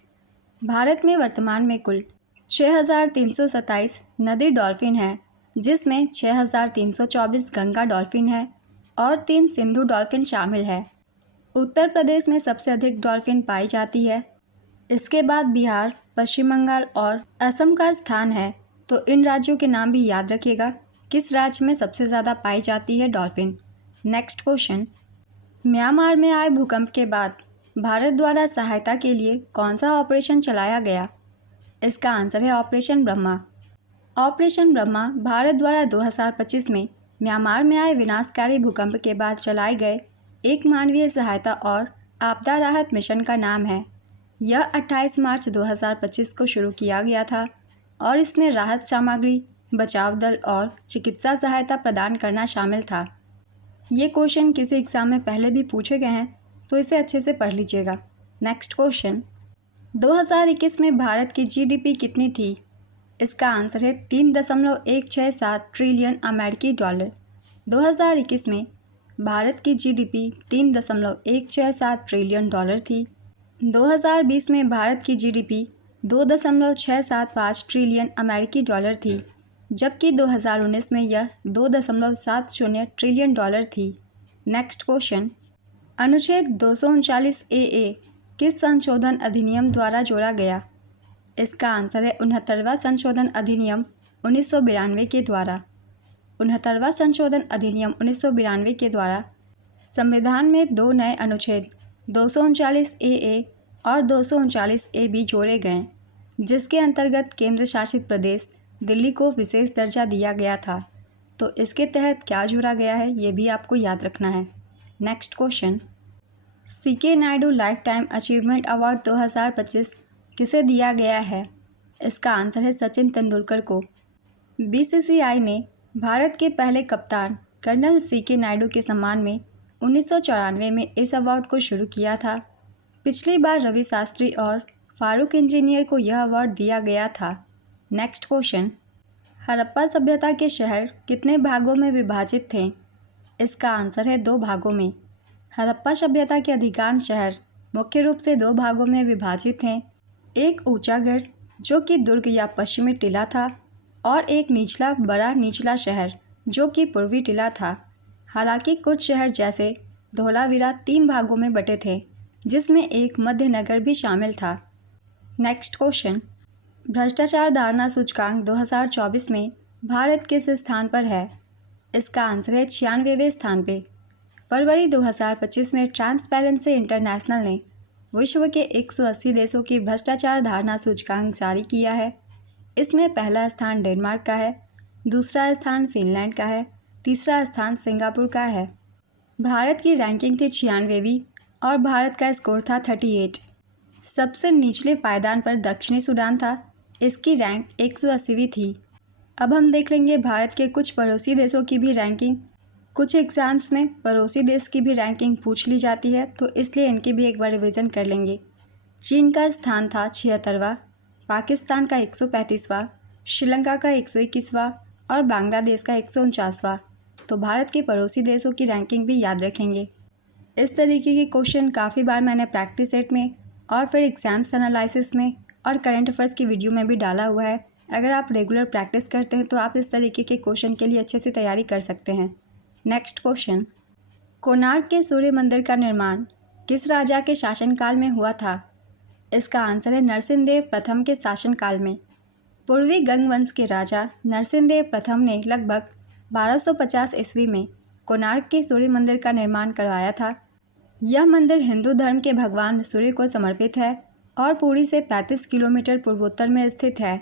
भारत में वर्तमान में कुल 6327 नदी डॉल्फिन है, जिसमें 6324 गंगा डॉल्फिन है और 3 सिंधु डॉल्फिन शामिल है। उत्तर प्रदेश में सबसे अधिक डॉल्फिन पाई जाती है। इसके बाद बिहार, पश्चिम बंगाल और असम का स्थान है। तो इन राज्यों के नाम भी याद रखिएगा, किस राज्य में सबसे ज़्यादा पाई जाती है डॉल्फिन। नेक्स्ट क्वेश्चन, म्यांमार में आए भूकंप के बाद भारत द्वारा सहायता के लिए कौन सा ऑपरेशन चलाया गया? इसका आंसर है ऑपरेशन ब्रह्मा। ऑपरेशन ब्रह्मा भारत द्वारा 2025 में म्यांमार में आए विनाशकारी भूकंप के बाद चलाए गए एक मानवीय सहायता और आपदा राहत मिशन का नाम है। यह 28 मार्च 2025 को शुरू किया गया था और इसमें राहत सामग्री, बचाव दल और चिकित्सा सहायता प्रदान करना शामिल था। ये क्वेश्चन किसी एग्ज़ाम में पहले भी पूछे गए हैं, तो इसे अच्छे से पढ़ लीजिएगा। नेक्स्ट क्वेश्चन, 2021 में भारत की GDP कितनी थी? इसका आंसर है 3.167 ट्रिलियन अमेरिकी डॉलर। 2021 में भारत की GDP 3.167 ट्रिलियन डॉलर थी। 2020 में भारत की GDP 2.675 ट्रिलियन अमेरिकी डॉलर थी, जबकि 2019 में यह 2.70 ट्रिलियन डॉलर थी। नेक्स्ट क्वेश्चन, अनुच्छेद 239 AA किस संशोधन अधिनियम द्वारा जोड़ा गया? इसका आंसर है 69वां संशोधन अधिनियम 1992 के द्वारा। 69वां संशोधन अधिनियम 1992 के द्वारा संविधान में 2 नए अनुच्छेद 239 AA और 239 AB जोड़े गए, जिसके अंतर्गत केंद्र शासित प्रदेश दिल्ली को विशेष दर्जा दिया गया था। तो इसके तहत क्या जोड़ा गया है, ये भी आपको याद रखना है। Next question, CK Naidu lifetime achievement award 2025 किसे दिया गया है? इसका आंसर है सचिन तेंदुलकर को। BCCI ने भारत के पहले कप्तान कर्नल CK नायडू के सम्मान में 1994 में इस अवार्ड को शुरू किया था। पिछली बार रवि शास्त्री और फारूक इंजीनियर को यह अवार्ड दिया गया था। नेक्स्ट क्वेश्चन, हड़प्पा सभ्यता के शहर कितने भागों में विभाजित थे? इसका आंसर है 2 भागों में। हड़प्पा सभ्यता के अधिकांश शहर मुख्य रूप से 2 भागों में विभाजित हैं। एक ऊंचागढ़ जो कि दुर्ग या पश्चिमी टीला था, और एक निचला बड़ा निचला शहर जो कि पूर्वी टीला था। हालांकि कुछ शहर जैसे धोलावीरा 3 भागों में बटे थे, जिसमें एक मध्य नगर भी शामिल था। नेक्स्ट क्वेश्चन, भ्रष्टाचार धारणा सूचकांक 2024 में भारत किस स्थान पर है? इसका आंसर है 96वें स्थान पे। फरवरी 2025 में ट्रांसपेरेंसी इंटरनेशनल ने विश्व के 180 देशों की भ्रष्टाचार धारणा सूचकांक जारी किया है। इसमें पहला स्थान डेनमार्क का है, दूसरा स्थान फिनलैंड का है, तीसरा स्थान सिंगापुर का है। भारत की रैंकिंग थी 96वीं और भारत का स्कोर था 38। सबसे निचले पायदान पर दक्षिणी सूडान था, इसकी रैंक 180वीं थी। अब हम देख लेंगे भारत के कुछ पड़ोसी देशों की भी रैंकिंग। कुछ एग्ज़ाम्स में पड़ोसी देश की भी रैंकिंग पूछ ली जाती है, तो इसलिए इनकी भी एक बार रिवीजन कर लेंगे। चीन का स्थान था 76वां, पाकिस्तान का 135वां, श्रीलंका का 121वां और बांग्लादेश का 149वां। तो भारत के पड़ोसी देशों की रैंकिंग भी याद रखेंगे। इस तरीके के क्वेश्चन काफ़ी बार मैंने प्रैक्टिस सेट में और फिर एग्जाम्स एनालिसिस में और करंट अफेयर्स की वीडियो में भी डाला हुआ है। अगर आप रेगुलर प्रैक्टिस करते हैं तो आप इस तरीके के क्वेश्चन के लिए अच्छे से तैयारी कर सकते हैं। नेक्स्ट क्वेश्चन, कोणार्क के सूर्य मंदिर का निर्माण किस राजा के शासनकाल में हुआ था? इसका आंसर है नरसिंहदेव प्रथम के शासनकाल में। पूर्वी गंग वंश के राजा नरसिंहदेव प्रथम ने लगभग 1250 ईस्वी में कोणार्क के सूर्य मंदिर का निर्माण करवाया था। यह मंदिर हिंदू धर्म के भगवान सूर्य को समर्पित है और पुरी से 35 किलोमीटर पूर्वोत्तर में स्थित है।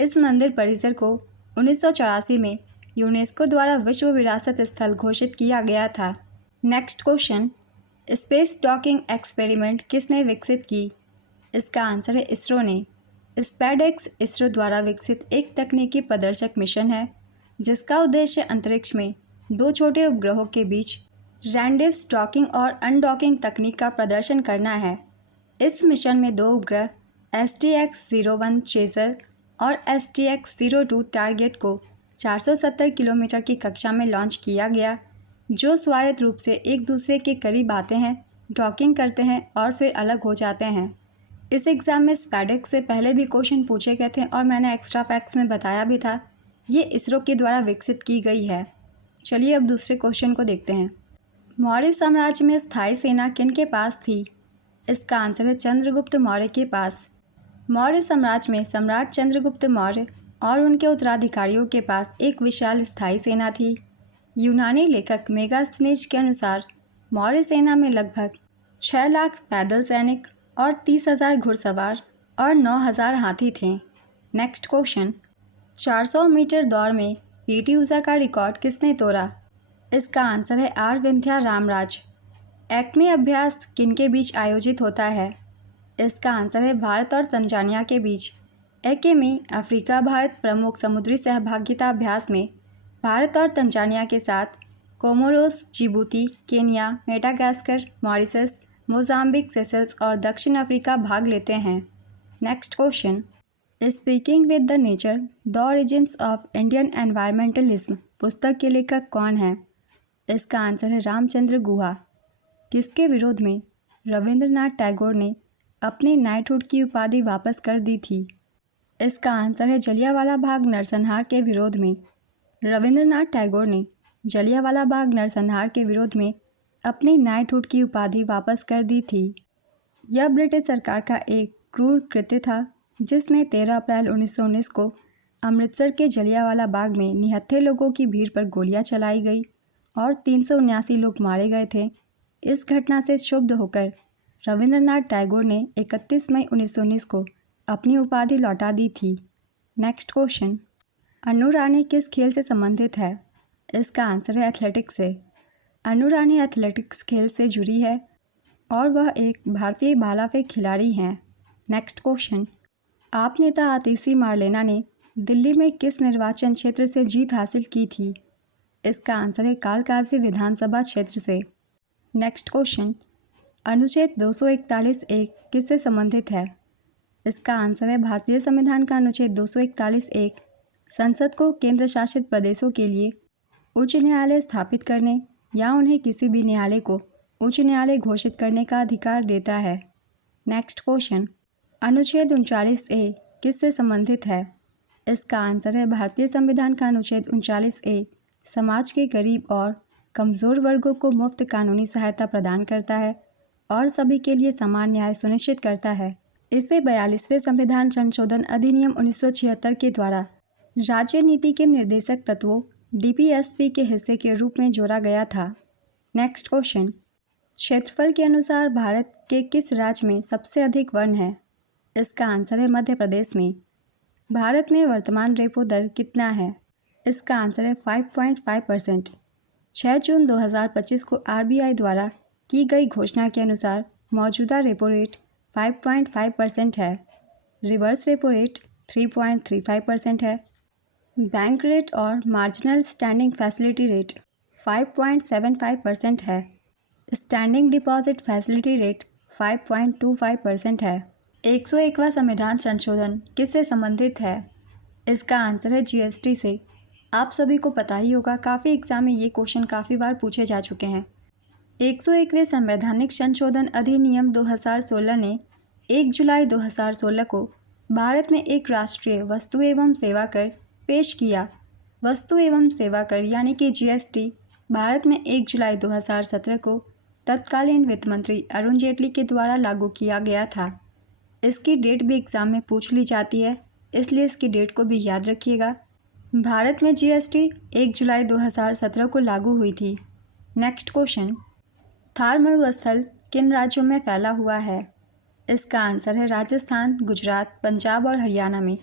इस मंदिर परिसर को 1984 में यूनेस्को द्वारा विश्व विरासत स्थल घोषित किया गया था। Next question, space docking experiment किसने विकसित की? इसका आंसर है इसरो ने। स्पैडेक्स इसरो द्वारा विकसित एक तकनीकी प्रदर्शक मिशन है, जिसका उद्देश्य अंतरिक्ष में 2 छोटे उपग्रहों के बीच रैंडम डॉकिंग और अनडॉकिंग तकनीक का प्रदर्शन करना है। इस मिशन में 2 उपग्रह STX-01 चेज़र और STX-02 टारगेट को 470 किलोमीटर की कक्षा में लॉन्च किया गया, जो स्वायत्त रूप से एक दूसरे के करीब आते हैं, डॉकिंग करते हैं और फिर अलग हो जाते हैं। इस एग्ज़ाम में स्पैडेक्स से पहले भी क्वेश्चन पूछे गए थे और मैंने एक्स्ट्रा फैक्ट्स में बताया भी था। ये इसरो के द्वारा विकसित की गई है। चलिए अब दूसरे क्वेश्चन को देखते हैं। मौर्य साम्राज्य में स्थायी सेना किन के पास थी? इसका आंसर है चंद्रगुप्त मौर्य के पास। मौर्य साम्राज्य में सम्राट चंद्रगुप्त मौर्य और उनके उत्तराधिकारियों के पास एक विशाल स्थायी सेना थी। यूनानी लेखक मेगास्थनीज के अनुसार मौर्य सेना में लगभग 6 लाख पैदल सैनिक और 30,000 घुड़सवार और 9,000 हाथी थे। नेक्स्ट क्वेश्चन, 400 मीटर दौड़ में पीटी ऊषा का रिकॉर्ड किसने तोड़ा? इसका आंसर है आर विंध्या रामराज। एक्मे अभ्यास किनके बीच आयोजित होता है? इसका आंसर है भारत और तंजानिया के बीच। एक्मे अफ्रीका भारत प्रमुख समुद्री सहभागिता अभ्यास में भारत और तंजानिया के साथ Comoros, Djibouti, Kenya, Madagascar, Mauritius, Mozambique, Seychelles और दक्षिण अफ्रीका भाग लेते हैं। Next question, speaking with the nature the origins of Indian environmentalism पुस्तक के लेखक कौन है? इसका आंसर है रामचंद्र गुहा। किसके विरोध में रविंद्रनाथ टैगोर ने अपनी नाइटहुड की उपाधि वापस कर दी थी? इसका आंसर है जलियांवाला बाग नरसंहार के विरोध में। रविंद्रनाथ टैगोर ने जलियांवाला बाग नरसंहार के विरोध में अपनी नाइटहुड की उपाधि वापस कर दी थी। यह ब्रिटिश सरकार का एक क्रूर कृत्य था, जिसमें 13 अप्रैल 1919 को अमृतसर के जलियांवाला बाग में निहत्थे लोगों की भीड़ पर गोलियां चलाई गई और 379 लोग मारे गए थे। इस घटना से क्षुब्ध होकर रविंद्रनाथ टैगोर ने 31 मई 1919 को अपनी उपाधि लौटा दी थी। नेक्स्ट क्वेश्चन, अनु रानी किस खेल से संबंधित है? इसका आंसर है एथलेटिक्स से। अनु रानी एथलेटिक्स खेल से जुड़ी है और वह एक भारतीय भाला फेंक खिलाड़ी हैं। नेक्स्ट क्वेश्चन, आप नेता आतिशी मारलेना ने दिल्ली में किस निर्वाचन क्षेत्र से जीत हासिल की थी? इसका आंसर है कालकाजी विधानसभा क्षेत्र से। नेक्स्ट क्वेश्चन, अनुच्छेद 241 एक किससे संबंधित है? इसका आंसर है भारतीय संविधान का अनुच्छेद 241 संसद को केंद्र शासित प्रदेशों के लिए उच्च न्यायालय स्थापित करने या उन्हें किसी भी न्यायालय को उच्च न्यायालय घोषित करने का अधिकार देता है। नेक्स्ट क्वेश्चन, अनुच्छेद 39A किससे संबंधित है? इसका आंसर है भारतीय संविधान का अनुच्छेद 39A समाज के गरीब और कमज़ोर वर्गों को मुफ्त कानूनी सहायता प्रदान करता है और सभी के लिए समान न्याय सुनिश्चित करता है। इसे 42वें संविधान संशोधन अधिनियम 1976 के द्वारा राज्य नीति के निर्देशक तत्वों DPSP के हिस्से के रूप में जोड़ा गया था। नेक्स्ट क्वेश्चन, क्षेत्रफल के अनुसार भारत के किस राज्य में सबसे अधिक वन है? इसका आंसर है मध्य प्रदेश में। भारत में वर्तमान रेपो दर कितना है? इसका आंसर है 5.5%। 6 जून 2025 को RBI द्वारा की गई घोषणा के अनुसार मौजूदा रेपो रेट 5.5% है। रिवर्स रेपो रेट 3.35% है। बैंक रेट और मार्जिनल स्टैंडिंग फैसिलिटी रेट 5.75% है। स्टैंडिंग डिपॉजिट फैसिलिटी रेट 5.25% है। 101वां संविधान संशोधन किससे संबंधित है? इसका आंसर है GST से। आप सभी को पता ही होगा, काफ़ी एग्जाम में ये क्वेश्चन काफ़ी बार पूछे जा चुके हैं। 101वें संवैधानिक संशोधन अधिनियम 2016 ने 1 जुलाई 2016 को भारत में एक राष्ट्रीय वस्तु एवं सेवा कर पेश किया। वस्तु एवं सेवा कर यानी कि GST भारत में 1 जुलाई 2017 को तत्कालीन वित्त मंत्री अरुण जेटली के द्वारा लागू किया गया था। इसकी डेट भी एग्जाम में पूछ ली जाती है, इसलिए इसकी डेट को भी याद रखिएगा। भारत में GST 1 जुलाई 2017 को लागू हुई थी। नेक्स्ट क्वेश्चन, थार मरुस्थल किन राज्यों में फैला हुआ है? इसका आंसर है राजस्थान, गुजरात, पंजाब और हरियाणा में।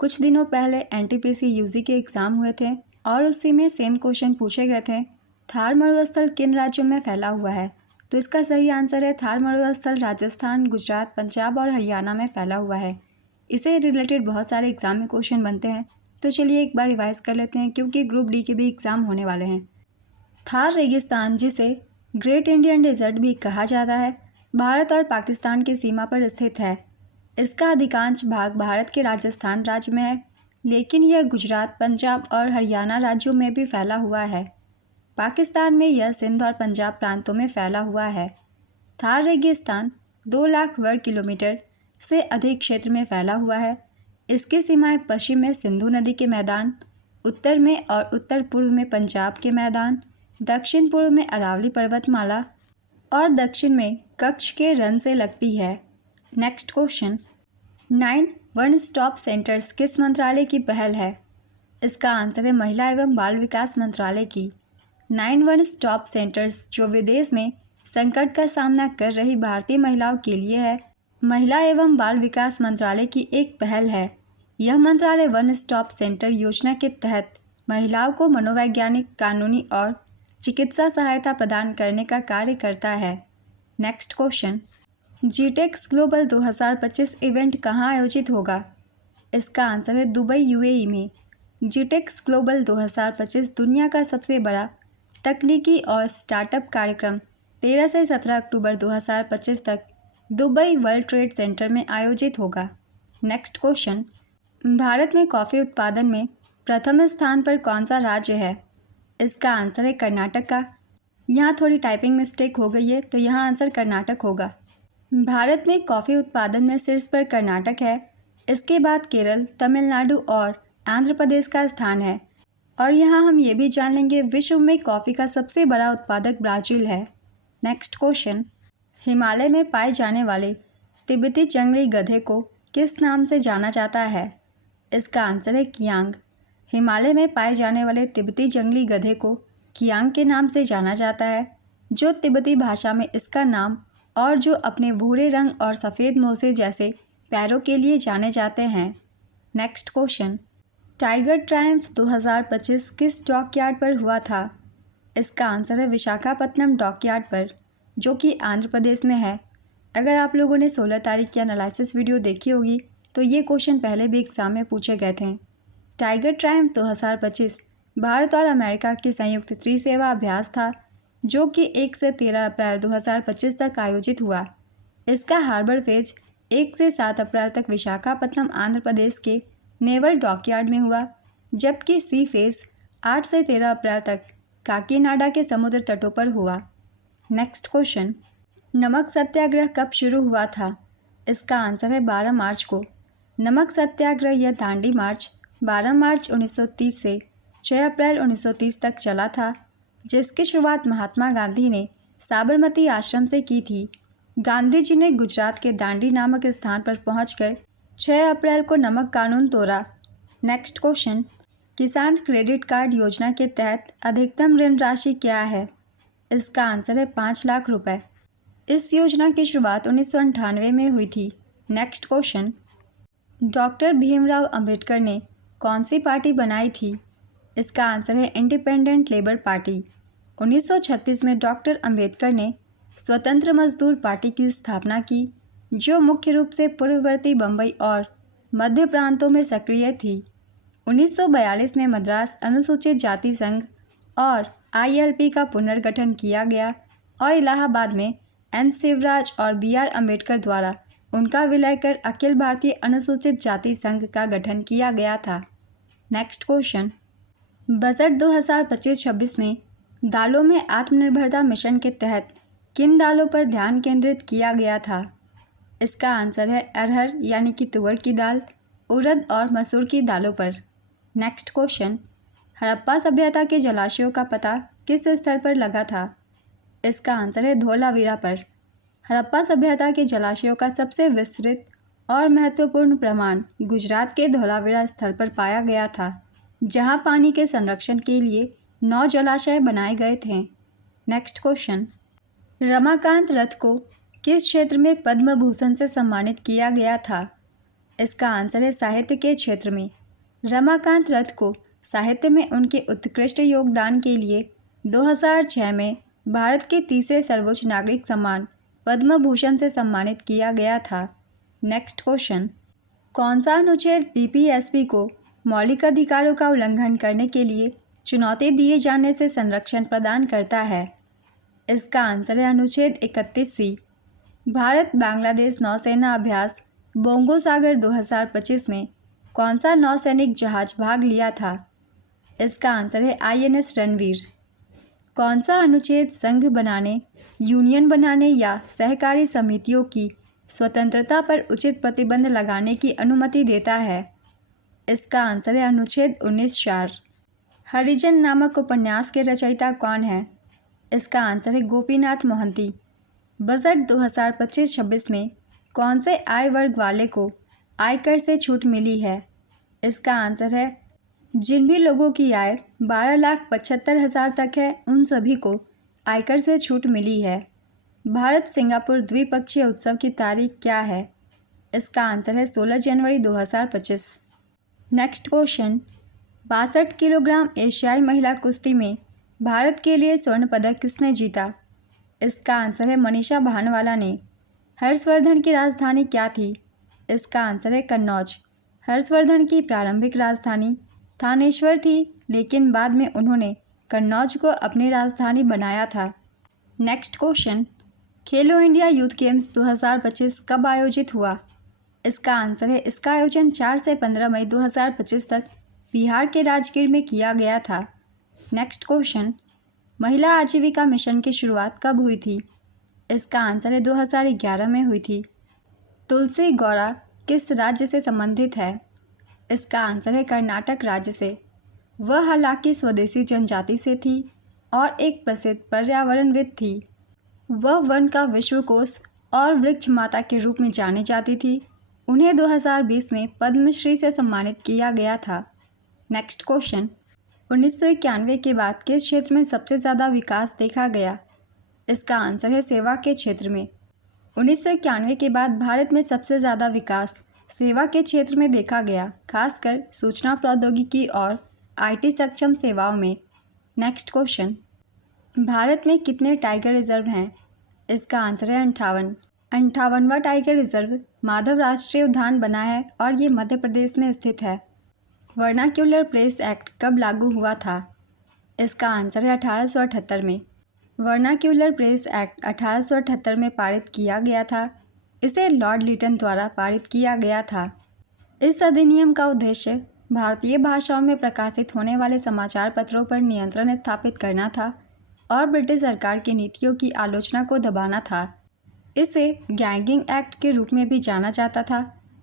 कुछ दिनों पहले NTPC UG के एग्ज़ाम हुए थे और उसी में सेम क्वेश्चन पूछे गए थे, थार मरुस्थल किन राज्यों में फैला हुआ है? तो इसका सही आंसर है थार मरुस्थल राजस्थान, गुजरात, पंजाब और हरियाणा में फैला हुआ है। इसे रिलेटेड बहुत सारे एग्जाम में क्वेश्चन बनते हैं, तो चलिए एक बार रिवाइज कर लेते हैं क्योंकि ग्रुप D के भी एग्ज़ाम होने वाले हैं। थार रेगिस्तान, जिसे ग्रेट इंडियन डेजर्ट भी कहा जाता है, भारत और पाकिस्तान की सीमा पर स्थित है। इसका अधिकांश भाग भारत के राजस्थान राज्य में है, लेकिन यह गुजरात, पंजाब और हरियाणा राज्यों में भी फैला हुआ है। पाकिस्तान में यह सिंध और पंजाब प्रांतों में फैला हुआ है। थार रेगिस्तान 2 लाख वर्ग किलोमीटर से अधिक क्षेत्र में फैला हुआ है। इसकी सीमाएं पश्चिम में सिंधु नदी के मैदान, उत्तर में और उत्तर पूर्व में पंजाब के मैदान, दक्षिण पूर्व में अरावली पर्वतमाला और दक्षिण में कच्छ के रण से लगती है। Next question, 9 one stop centres किस मंत्रालय की पहल है? इसका आंसर है महिला एवं बाल विकास मंत्रालय की। 9 वन स्टॉप सेंटर्स जो विदेश में संकट का सामना कर रही भारतीय महिलाओं के लिए है, महिला एवं बाल विकास मंत्रालय की एक पहल है। यह मंत्रालय वन स्टॉप सेंटर योजना के तहत महिलाओं को मनोवैज्ञानिक, कानूनी और चिकित्सा सहायता प्रदान करने का कार्य करता है। Next question, GTEx global 2025 event कहाँ आयोजित होगा? इसका आंसर है दुबई, UAE में। GTEx ग्लोबल 2025 दुनिया का सबसे बड़ा तकनीकी और स्टार्टअप कार्यक्रम 13 से 17 अक्टूबर 2025 तक दुबई वर्ल्ड ट्रेड सेंटर में आयोजित होगा। नेक्स्ट क्वेश्चन, भारत में कॉफ़ी उत्पादन में प्रथम स्थान पर कौन सा राज्य है? इसका आंसर है कर्नाटक का। यहाँ थोड़ी टाइपिंग मिस्टेक हो गई है, तो यहाँ आंसर कर्नाटक होगा। भारत में कॉफ़ी उत्पादन में शीर्ष पर कर्नाटक है। इसके बाद केरल, तमिलनाडु और आंध्र प्रदेश का स्थान है। और यहाँ हम ये भी जान लेंगे विश्व में कॉफ़ी का सबसे बड़ा उत्पादक ब्राज़ील है। नेक्स्ट क्वेश्चन, हिमालय में पाए जाने वाले तिब्बती जंगली गधे को किस नाम से जाना जाता है? इसका आंसर है कियांग। हिमालय में पाए जाने वाले तिब्बती जंगली गधे को कियांग के नाम से जाना जाता है, जो तिब्बती भाषा में इसका नाम और जो अपने भूरे रंग और सफ़ेद मोजे जैसे पैरों के लिए जाने जाते हैं। नेक्स्ट क्वेश्चन, टाइगर ट्रायम्फ 2025 किस डॉकयार्ड पर हुआ था? इसका आंसर है विशाखापत्तनम डॉकयार्ड पर, जो कि आंध्र प्रदेश में है। अगर आप लोगों ने 16 तारीख की एनालिसिस वीडियो देखी होगी तो ये क्वेश्चन पहले भी एग्जाम में पूछे गए थे। टाइगर ट्रायम्फ 2025 भारत और अमेरिका की संयुक्त त्रिसेवा अभ्यास था, जो कि 1 से 13 अप्रैल 2025 तक आयोजित हुआ। इसका हार्बर फेज 1 से 7 अप्रैल तक विशाखापत्तनम आंध्र प्रदेश के नेवल डॉकयार्ड में हुआ, जबकि सी फेज 8 से 13 अप्रैल तक काकीनाडा के समुद्र तटों पर हुआ। नेक्स्ट क्वेश्चन, नमक सत्याग्रह कब शुरू हुआ था? इसका आंसर है 12 मार्च को। नमक सत्याग्रह या दांडी मार्च 12 मार्च 1930 से 6 अप्रैल 1930 तक चला था, जिसकी शुरुआत महात्मा गांधी ने साबरमती आश्रम से की थी। गांधी जी ने गुजरात के दांडी नामक स्थान पर पहुंचकर 6 अप्रैल को नमक कानून तोड़ा। नेक्स्ट क्वेश्चन, किसान क्रेडिट कार्ड योजना के तहत अधिकतम ऋण राशि क्या है? इसका आंसर है 5 लाख रुपए। इस योजना की शुरुआत 1998 में हुई थी। Next question, doctor Bhimrao Ambedkar ने कौन सी पार्टी बनाई थी? इसका आंसर है इंडिपेंडेंट लेबर पार्टी। 1936 में डॉक्टर अंबेडकर ने स्वतंत्र मजदूर पार्टी की स्थापना की, जो मुख्य रूप से पूर्ववर्ती बम्बई और मध्य प्रांतों में सक्रिय थी। 1942 में मद्रास अनुसूचित जाति संघ और ILP का पुनर्गठन किया गया और इलाहाबाद में N शिवराज और BR अम्बेडकर द्वारा उनका विलय कर अखिल भारतीय अनुसूचित जाति संघ का गठन किया गया था। नेक्स्ट क्वेश्चन, बजट 2025-26 में दालों में आत्मनिर्भरता मिशन के तहत किन दालों पर ध्यान केंद्रित किया गया था? इसका आंसर है अरहर यानी कि तुअर की दाल, उड़द और मसूर की दालों पर। नेक्स्ट क्वेश्चन, हड़प्पा सभ्यता के जलाशयों का पता किस स्थल पर लगा था? इसका आंसर है धोलावीरा पर। हड़प्पा सभ्यता के जलाशयों का सबसे विस्तृत और महत्वपूर्ण प्रमाण गुजरात के धोलावीरा स्थल पर पाया गया था, जहां पानी के संरक्षण के लिए 9 जलाशय बनाए गए थे। नेक्स्ट क्वेश्चन, रमाकांत रथ को किस क्षेत्र में पद्म भूषण से सम्मानित किया गया था? इसका आंसर है साहित्य के क्षेत्र में। रमाकांत रथ को साहित्य में उनके उत्कृष्ट योगदान के लिए 2006 में भारत के तीसरे सर्वोच्च नागरिक सम्मान पद्म भूषण से सम्मानित किया गया था। नेक्स्ट क्वेश्चन, कौन सा अनुच्छेद BPSP को मौलिक अधिकारों का उल्लंघन करने के लिए चुनौती दिए जाने से संरक्षण प्रदान करता है? इसका आंसर है अनुच्छेद 31C। भारत बांग्लादेश नौसेना अभ्यास बोंगो सागर 2025 में कौन सा नौसैनिक जहाज भाग लिया था? इसका आंसर है INS रणवीर। कौन सा अनुच्छेद संघ बनाने, यूनियन बनाने या सहकारी समितियों की स्वतंत्रता पर उचित प्रतिबंध लगाने की अनुमति देता है? इसका आंसर है अनुच्छेद 19(4). हरिजन नामक उपन्यास के रचयिता कौन है? इसका आंसर है गोपीनाथ मोहंती। बजट 2025-26 में कौन से आय वर्ग वाले को आयकर से छूट मिली है? इसका आंसर है जिन भी लोगों की आय 12,75,000 तक है, उन सभी को आयकर से छूट मिली है। भारत सिंगापुर द्विपक्षीय उत्सव की तारीख क्या है? इसका आंसर है 16 जनवरी 2025। नेक्स्ट क्वेश्चन, 62 किलोग्राम एशियाई महिला कुश्ती में भारत के लिए स्वर्ण पदक किसने जीता? इसका आंसर है मनीषा भानवाला ने। हर्षवर्धन की राजधानी क्या थी? इसका आंसर है कन्नौज। हर्षवर्धन की प्रारंभिक राजधानी थानेश्वर थी, लेकिन बाद में उन्होंने कन्नौज को अपनी राजधानी बनाया था। नेक्स्ट क्वेश्चन, खेलो इंडिया यूथ गेम्स 2025 कब आयोजित हुआ? इसका आंसर है इसका आयोजन 4 से 15 मई 2025 तक बिहार के राजगीर में किया गया था। नेक्स्ट क्वेश्चन, महिला आजीविका मिशन की शुरुआत कब हुई थी? इसका आंसर है 2011 में हुई थी। तुलसी गौड़ा किस राज्य से संबंधित है? इसका आंसर है कर्नाटक राज्य से। वह हालांकि स्वदेशी जनजाति से थी और एक प्रसिद्ध पर्यावरणविद थी। वह वन का विश्वकोश और वृक्ष माता के रूप में जानी जाती थी। उन्हें 2020 में पद्मश्री से सम्मानित किया गया था। नेक्स्ट क्वेश्चन, 1991 के बाद किस क्षेत्र में सबसे ज़्यादा विकास देखा गया? इसका आंसर है सेवा के क्षेत्र में। 1991 के बाद भारत में सबसे ज़्यादा विकास सेवा के क्षेत्र में देखा गया, खासकर सूचना प्रौद्योगिकी और IT सक्षम सेवाओं में। नेक्स्ट क्वेश्चन, भारत में कितने टाइगर रिजर्व हैं? इसका आंसर है 58। 58वां टाइगर रिजर्व माधव राष्ट्रीय उद्यान बना है और ये मध्य प्रदेश में स्थित है। वर्नाक्यूलर प्लेस एक्ट कब लागू हुआ था? इसका आंसर है 1878 में। वर्नाक्यूलर प्लेस एक्ट 1878 में पारित किया गया था। इसे लॉर्ड लिटन द्वारा पारित किया गया था। इस अधिनियम का उद्देश्य भारतीय भाषाओं में प्रकाशित होने वाले समाचार पत्रों पर नियंत्रण स्थापित करना था और ब्रिटिश सरकार की नीतियों की आलोचना को दबाना था। इसे गैंगिंग एक्ट के रूप में भी जाना जाता था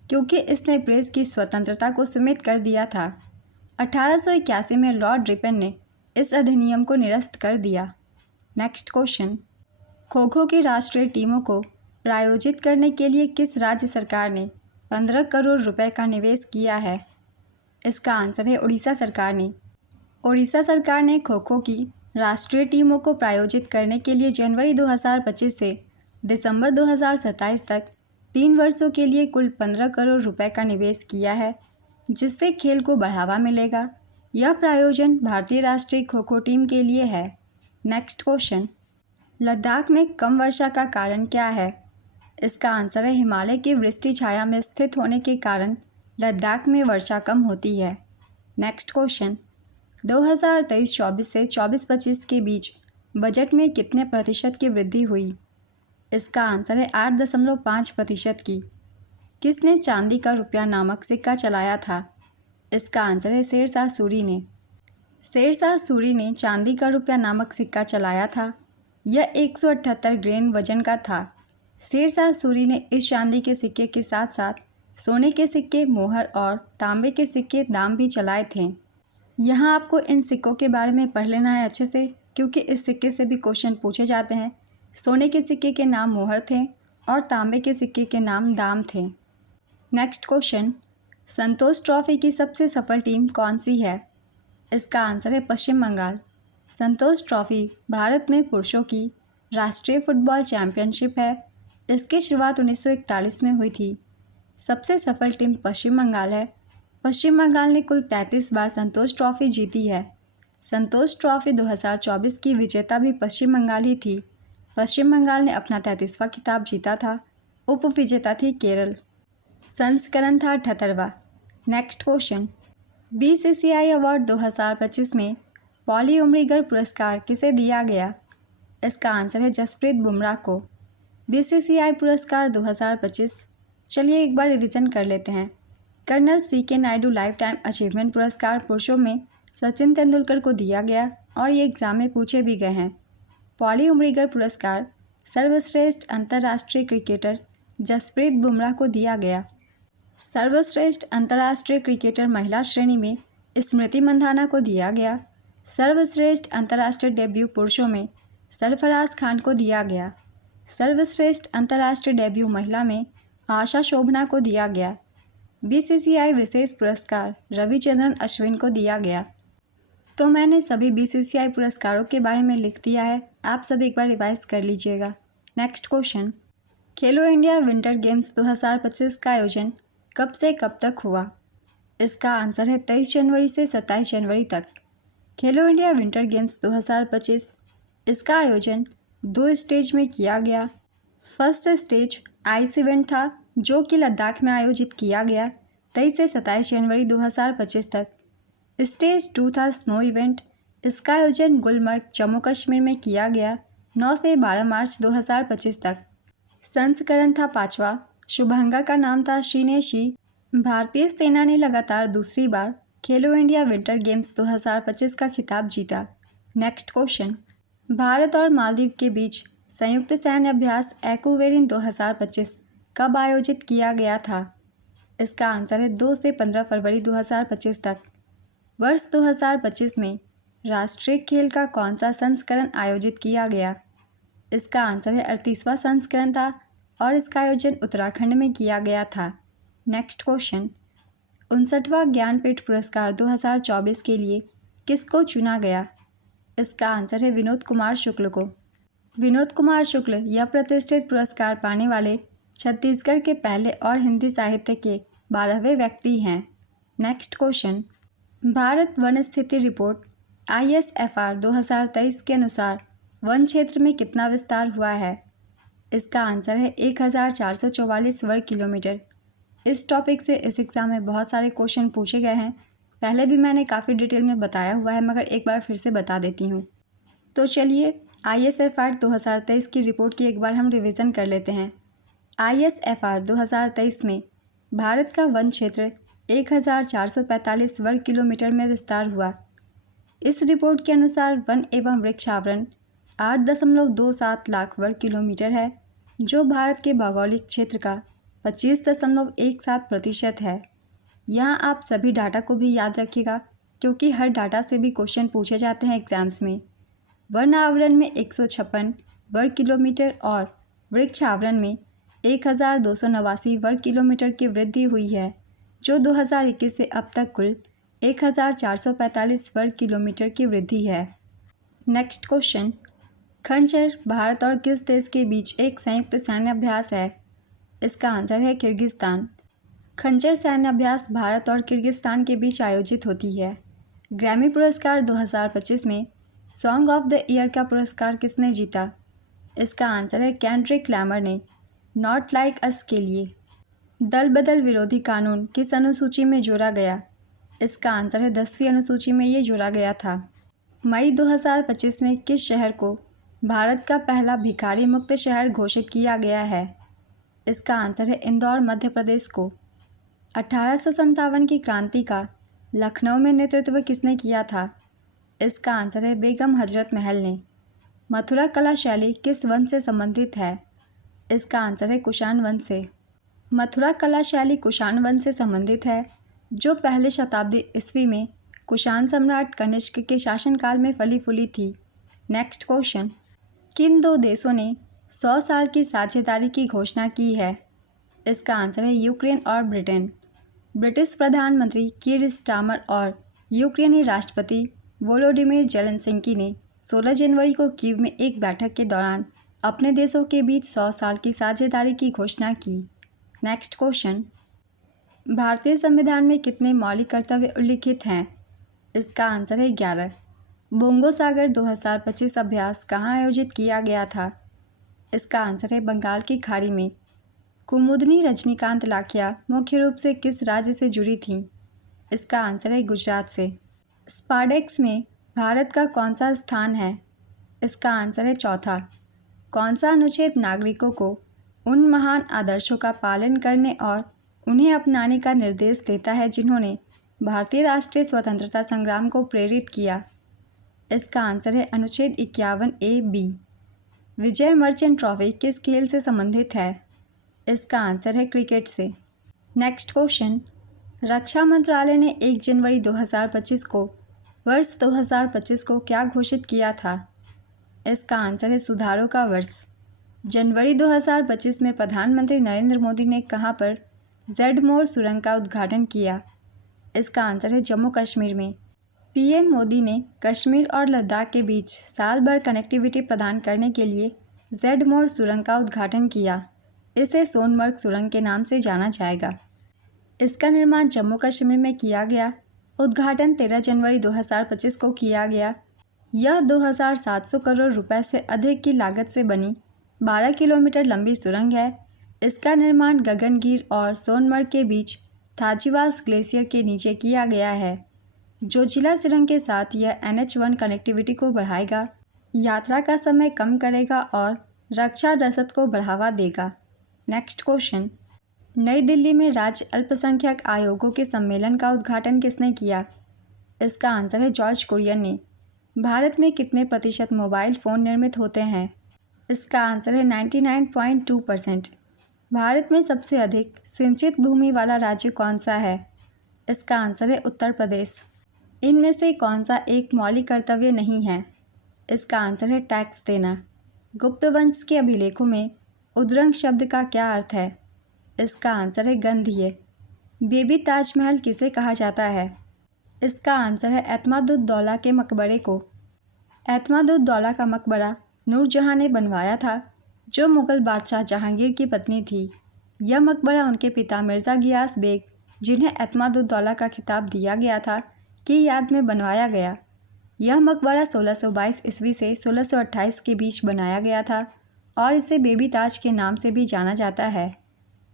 क्योंकि इसने प्रेस की स्वतंत्रता को सीमित कर दिया था। 1881 में लॉर्ड रिपन ने इस अधिनियम को निरस्त कर दिया। नेक्स्ट क्वेश्चन, खो खो की राष्ट्रीय टीमों को प्रायोजित करने के लिए किस राज्य सरकार ने 15 करोड़ रुपए का निवेश किया है? इसका आंसर है उड़ीसा सरकार ने। उड़ीसा सरकार ने खो खो की राष्ट्रीय टीमों को प्रायोजित करने के लिए जनवरी 2025 से दिसंबर 2027 तक 3 वर्षों के लिए कुल 15 करोड़ रुपए का निवेश किया है, जिससे खेल को बढ़ावा मिलेगा। यह प्रायोजन भारतीय राष्ट्रीय खो खो टीम के लिए है। नेक्स्ट क्वेश्चन, लद्दाख में कम वर्षा का कारण क्या है? इसका आंसर है हिमालय की वृष्टि छाया में स्थित होने के कारण लद्दाख में वर्षा कम होती है। नेक्स्ट क्वेश्चन, 2023-24 से 24-25 के बीच बजट में कितने प्रतिशत की वृद्धि हुई? इसका आंसर है 8.5% की। किसने चांदी का रुपया नामक सिक्का चलाया था? इसका आंसर है शेरशाह सूरी ने। शेरशाह सूरी ने चांदी का रुपया नामक सिक्का चलाया था। यह 178 ग्रेन वजन का था। शेरशाह सूरी ने इस चांदी के सिक्के के साथ साथ सोने के सिक्के, मोहर और तांबे के सिक्के दाम भी चलाए थे। यहाँ आपको इन सिक्कों के बारे में पढ़ लेना है अच्छे से, क्योंकि इस सिक्के से भी क्वेश्चन पूछे जाते हैं। सोने के सिक्के के नाम मोहर थे और तांबे के सिक्के के नाम दाम थे। नेक्स्ट क्वेश्चन, संतोष ट्रॉफी की सबसे सफल टीम कौन सी है? इसका आंसर है पश्चिम बंगाल। संतोष ट्रॉफी भारत में पुरुषों की राष्ट्रीय फुटबॉल चैंपियनशिप है। इसकी शुरुआत 1941 में हुई थी। सबसे सफल टीम पश्चिम बंगाल है। पश्चिम बंगाल ने कुल 33 बार संतोष ट्रॉफी जीती है। संतोष ट्रॉफी 2024 की विजेता भी पश्चिम बंगाल ही थी। पश्चिम बंगाल ने अपना 33वां खिताब जीता था। उप विजेता थी केरल। संस्करण था 78वां। नेक्स्ट क्वेश्चन, बीसीसीआई अवार्ड 2025 में पॉली उमरीगर पुरस्कार किसे दिया गया? इसका आंसर है जसप्रीत बुमराह को। बीसीसीआई पुरस्कार 2025, चलिए एक बार रिवीजन कर लेते हैं। Colonel CK Naidu lifetime achievement पुरस्कार पुरुषों में सचिन तेंदुलकर को दिया गया और ये एग्जाम में पूछे भी गए हैं। पॉली उमरीगर पुरस्कार सर्वश्रेष्ठ अंतर्राष्ट्रीय क्रिकेटर जसप्रीत बुमराह को दिया गया। सर्वश्रेष्ठ अंतर्राष्ट्रीय क्रिकेटर महिला श्रेणी में स्मृति मंधाना को दिया गया। सर्वश्रेष्ठ अंतर्राष्ट्रीय डेब्यू पुरुषों में सरफराज खान को दिया गया। सर्वश्रेष्ठ अंतर्राष्ट्रीय डेब्यू महिला में आशा शोभना को दिया गया। बीसीसीआई विशेष पुरस्कार रविचंद्रन अश्विन को दिया गया। तो मैंने सभी बीसीसीआई पुरस्कारों के बारे में लिख दिया है, आप सब एक बार रिवाइज कर लीजिएगा। नेक्स्ट क्वेश्चन, खेलो इंडिया विंटर गेम्स 2025 का आयोजन कब से कब तक हुआ? इसका आंसर है 23 जनवरी से 27 जनवरी तक। खेलो इंडिया विंटर गेम्स 2025, इसका आयोजन 2 स्टेज में किया गया। फर्स्ट स्टेज आइस इवेंट था जो कि लद्दाख में आयोजित किया गया 23 से 27 जनवरी 2025 तक। स्टेज 2 था स्नो इवेंट। इसका आयोजन गुलमर्ग जम्मू कश्मीर में किया गया 9 से 12 मार्च 2025 तक। संस्करण था 5वां। शुभांकर का नाम था शीनेशी। भारतीय सेना ने लगातार दूसरी बार खेलो इंडिया विंटर गेम्स 2025 का खिताब जीता। नेक्स्ट क्वेश्चन, भारत और मालदीव के बीच संयुक्त सैन्य अभ्यास एक्वेरिन 2025 कब आयोजित किया गया था? इसका आंसर है 2 से 15 फरवरी 2025 तक। वर्ष 2025 में राष्ट्रीय खेल का कौन सा संस्करण आयोजित किया गया? इसका आंसर है 38वां संस्करण था और इसका आयोजन उत्तराखंड में किया गया था। नेक्स्ट क्वेश्चन, 59वां ज्ञानपीठ पुरस्कार 2024 के लिए किसको चुना गया? इसका आंसर है विनोद कुमार शुक्ल को। विनोद कुमार शुक्ल यह प्रतिष्ठित पुरस्कार पाने वाले छत्तीसगढ़ के पहले और हिंदी साहित्य के 12वें व्यक्ति हैं। नेक्स्ट क्वेश्चन, भारत वन स्थिति रिपोर्ट ISFR 2023 के अनुसार वन क्षेत्र में कितना विस्तार हुआ है? इसका आंसर है 1444 वर्ग किलोमीटर। इस टॉपिक से इस एग्ज़ाम में बहुत सारे क्वेश्चन पूछे गए हैं। पहले भी मैंने काफ़ी डिटेल में बताया हुआ है, मगर एक बार फिर से बता देती हूँ। तो चलिए ISFR 2023 की रिपोर्ट की एक बार हम रिवीजन कर लेते हैं। ISFR 2023 में भारत का वन क्षेत्र 1445 वर्ग किलोमीटर में विस्तार हुआ। इस रिपोर्ट के अनुसार वन एवं वृक्ष आवरण 8.27 लाख वर्ग किलोमीटर है, जो भारत के भौगोलिक क्षेत्र का 25.17% है। यहाँ आप सभी डाटा को भी याद रखिएगा, क्योंकि हर डाटा से भी क्वेश्चन पूछे जाते हैं एग्जाम्स में। वन आवरण में 156 वर्ग किलोमीटर और वृक्ष आवरण में 1289 वर्ग किलोमीटर की वृद्धि हुई है, जो 2021 से अब तक कुल 1445 वर्ग किलोमीटर की वृद्धि है। नेक्स्ट क्वेश्चन, खंजर भारत और किस देश के बीच एक संयुक्त सैन्य अभ्यास है? इसका आंसर है किर्गिस्तान। खंजर सैन्य अभ्यास भारत और किर्गिस्तान के बीच आयोजित होती है। ग्रैमी पुरस्कार 2025 में सॉन्ग ऑफ द ईयर का पुरस्कार किसने जीता? इसका आंसर है केंड्रिक लैमर ने नॉट लाइक अस के लिए। दल बदल विरोधी कानून किस अनुसूची में जोड़ा गया? इसका आंसर है 10वीं अनुसूची में ये जोड़ा गया था। मई 2025 में किस शहर को भारत का पहला भिखारी मुक्त शहर घोषित किया गया है? इसका आंसर है इंदौर, मध्य प्रदेश को। 1857 की क्रांति का लखनऊ में नेतृत्व किसने किया था? इसका आंसर है बेगम हजरत महल ने। मथुरा कला शैली किस वंश से संबंधित है? इसका आंसर है कुषाण वंश से। मथुरा कला शैली कुषाण वंश से संबंधित है, जो पहले शताब्दी ईस्वी में कुषाण सम्राट कनिष्क के शासनकाल में फली फूली थी। नेक्स्ट क्वेश्चन, किन दो देशों ने 100 साल की साझेदारी की घोषणा की है? इसका आंसर है यूक्रेन और ब्रिटेन। ब्रिटिश प्रधानमंत्री कीर स्टारमर और यूक्रेनी राष्ट्रपति वोलोडिमिर जेलेंस्की ने 16 जनवरी को कीव में एक बैठक के दौरान अपने देशों के बीच 100 साल की साझेदारी की घोषणा की। नेक्स्ट क्वेश्चन, भारतीय संविधान में कितने मौलिक कर्तव्य उल्लिखित हैं? इसका आंसर है 11। बोंगो सागर 2025 अभ्यास कहाँ आयोजित किया गया था? इसका आंसर है बंगाल की खाड़ी में। कुमुदनी रजनीकांत लाखिया मुख्य रूप से किस राज्य से जुड़ी थीं? इसका आंसर है गुजरात से। स्पाडेक्स में भारत का कौन सा स्थान है? इसका आंसर है चौथा। कौन सा अनुच्छेद नागरिकों को उन महान आदर्शों का पालन करने और उन्हें अपनाने का निर्देश देता है जिन्होंने भारतीय राष्ट्रीय स्वतंत्रता संग्राम को प्रेरित किया? इसका आंसर है अनुच्छेद 51A(b). विजय मर्चेंट ट्रॉफी किस खेल से संबंधित है? इसका आंसर है क्रिकेट से। नेक्स्ट क्वेश्चन, रक्षा मंत्रालय ने 1 जनवरी 2025 को वर्ष 2025 को क्या घोषित किया था? इसका आंसर है सुधारों का वर्ष। जनवरी 2025 में प्रधानमंत्री नरेंद्र मोदी ने कहां पर जेड-मोर सुरंग का उद्घाटन किया? इसका आंसर है जम्मू कश्मीर में। पीएम मोदी ने कश्मीर और लद्दाख के बीच साल भर कनेक्टिविटी प्रदान करने के लिए जेड-मोर सुरंग का उद्घाटन किया। इसे सोनमर्ग सुरंग के नाम से जाना जाएगा। इसका निर्माण जम्मू कश्मीर में किया गया। उद्घाटन 13 जनवरी 2025 को किया गया। यह 2700 करोड़ रुपए से अधिक की लागत से बनी 12 किलोमीटर लंबी सुरंग है। इसका निर्माण गगनगीर और सोनमर्ग के बीच थाजीवास ग्लेशियर के नीचे किया गया है। जो जिला सुरंग के साथ यह NH1 कनेक्टिविटी को बढ़ाएगा, यात्रा का समय कम करेगा और रक्षा रसद को बढ़ावा देगा। नेक्स्ट क्वेश्चन, नई दिल्ली में राज्य अल्पसंख्यक आयोगों के सम्मेलन का उद्घाटन किसने किया? इसका आंसर है जॉर्ज कुरियन ने। भारत में कितने प्रतिशत मोबाइल फ़ोन निर्मित होते हैं? इसका आंसर है 99.2%। भारत में सबसे अधिक सिंचित भूमि वाला राज्य कौन सा है? इसका आंसर है उत्तर प्रदेश। इनमें से कौन सा एक मौलिक कर्तव्य नहीं है? इसका आंसर है टैक्स देना। गुप्त वंश के अभिलेखों में उद्रंग शब्द का क्या अर्थ है? इसका आंसर है गंधीय। बेबी ताजमहल किसे कहा जाता है? इसका आंसर है एतमादुद्दौला के मकबरे को। एतमादुद्दौला का मकबरा नूरजहाँ ने बनवाया था, जो मुग़ल बादशाह जहांगीर की पत्नी थी। यह मकबरा उनके पिता मिर्ज़ा गियास बेग, जिन्हें एतमादुद्दौला का खिताब दिया गया था, की याद में बनवाया गया। यह मकबरा 1622 ईस्वी से 1628 के बीच बनाया गया था और इसे बेबी ताज के नाम से भी जाना जाता है।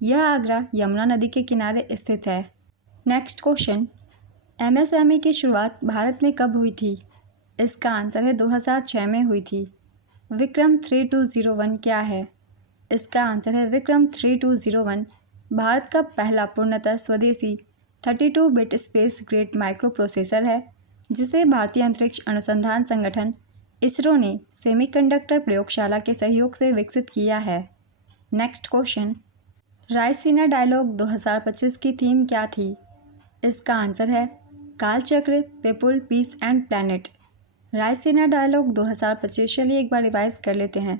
यह आगरा यमुना नदी के किनारे स्थित है। नेक्स्ट क्वेश्चन, MSME की शुरुआत भारत में कब हुई थी? इसका आंसर है 2006 में हुई थी। विक्रम 3201 क्या है? इसका आंसर है विक्रम 3201। भारत का पहला पूर्णतः स्वदेशी 32 bit space grade micro processor है, जिसे भारतीय अंतरिक्ष अनुसंधान संगठन इसरो ने सेमीकंडक्टर प्रयोगशाला के सहयोग से विकसित किया है। नेक्स्ट क्वेश्चन, रायसीना डायलॉग 2025 की थीम क्या थी? इसका आंसर है Kalchakra, people, peace and planet. Raisina dialogue 2025 चलिए एक बार रिवाइज कर लेते हैं।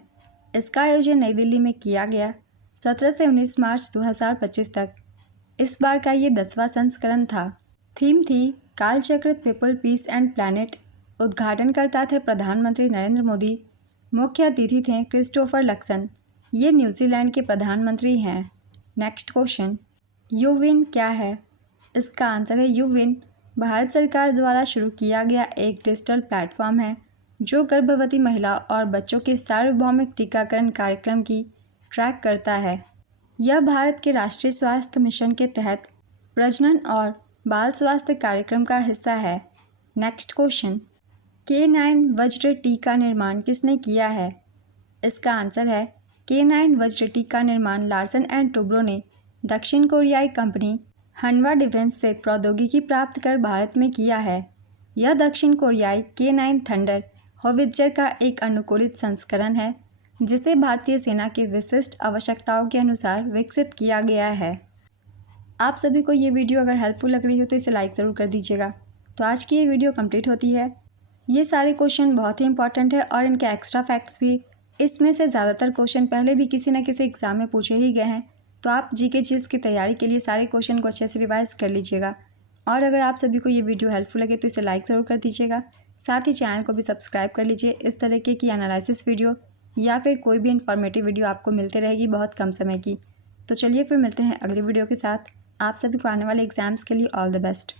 इसका आयोजन नई दिल्ली में किया गया 17 से 19 मार्च 2025 तक। इस बार का ये 10वां संस्करण था। थीम थी कालचक्र, पीपल, पीस एंड प्लैनेट। उद्घाटनकर्ता थे प्रधानमंत्री नरेंद्र मोदी। मुख्य अतिथि थे क्रिस्टोफर लक्सन, ये न्यूजीलैंड के प्रधानमंत्री हैं। नेक्स्ट क्वेश्चन, यूविन क्या है? इसका आंसर है यूविन भारत सरकार द्वारा शुरू किया गया एक डिजिटल प्लेटफॉर्म है जो गर्भवती महिला और बच्चों के सार्वभौमिक टीकाकरण कार्यक्रम की ट्रैक करता है। यह भारत के राष्ट्रीय स्वास्थ्य मिशन के तहत प्रजनन और बाल स्वास्थ्य कार्यक्रम का हिस्सा है। नेक्स्ट क्वेश्चन, K9 वज्र टी का निर्माण किसने किया है? इसका आंसर है K9 वज्र टी का निर्माण लार्सन एंड टुब्रो ने दक्षिण कोरियाई कंपनी हनवा डिफेंस से प्रौद्योगिकी प्राप्त कर भारत में किया है। यह दक्षिण कोरियाई K9 थंडर होवित्जर का एक अनुकूलित संस्करण है, जिसे भारतीय सेना की विशिष्ट आवश्यकताओं के अनुसार विकसित किया गया है। आप सभी को ये वीडियो अगर हेल्पफुल लग रही हो तो इसे लाइक ज़रूर कर दीजिएगा। तो आज की ये वीडियो कंप्लीट होती है। ये सारे क्वेश्चन बहुत ही इंपॉर्टेंट है और इनके एक्स्ट्रा फैक्ट्स भी। इसमें से ज़्यादातर क्वेश्चन पहले भी किसी न किसी एग्ज़ाम में पूछे ही गए हैं, तो आप जीके चीज़ की तैयारी के लिए सारे क्वेश्चन को अच्छे से रिवाइज कर लीजिएगा। और अगर आप सभी को ये वीडियो हेल्पफुल लगे तो इसे लाइक ज़रूर कर दीजिएगा। साथ ही चैनल को भी सब्सक्राइब कर लीजिए। इस तरीके की एनालिसिस वीडियो या फिर कोई भी इन्फॉर्मेटिव वीडियो आपको मिलती रहेगी बहुत कम समय की। तो चलिए फिर मिलते हैं अगली वीडियो के साथ। आप सभी को आने वाले एग्ज़ाम्स के लिए ऑल द बेस्ट।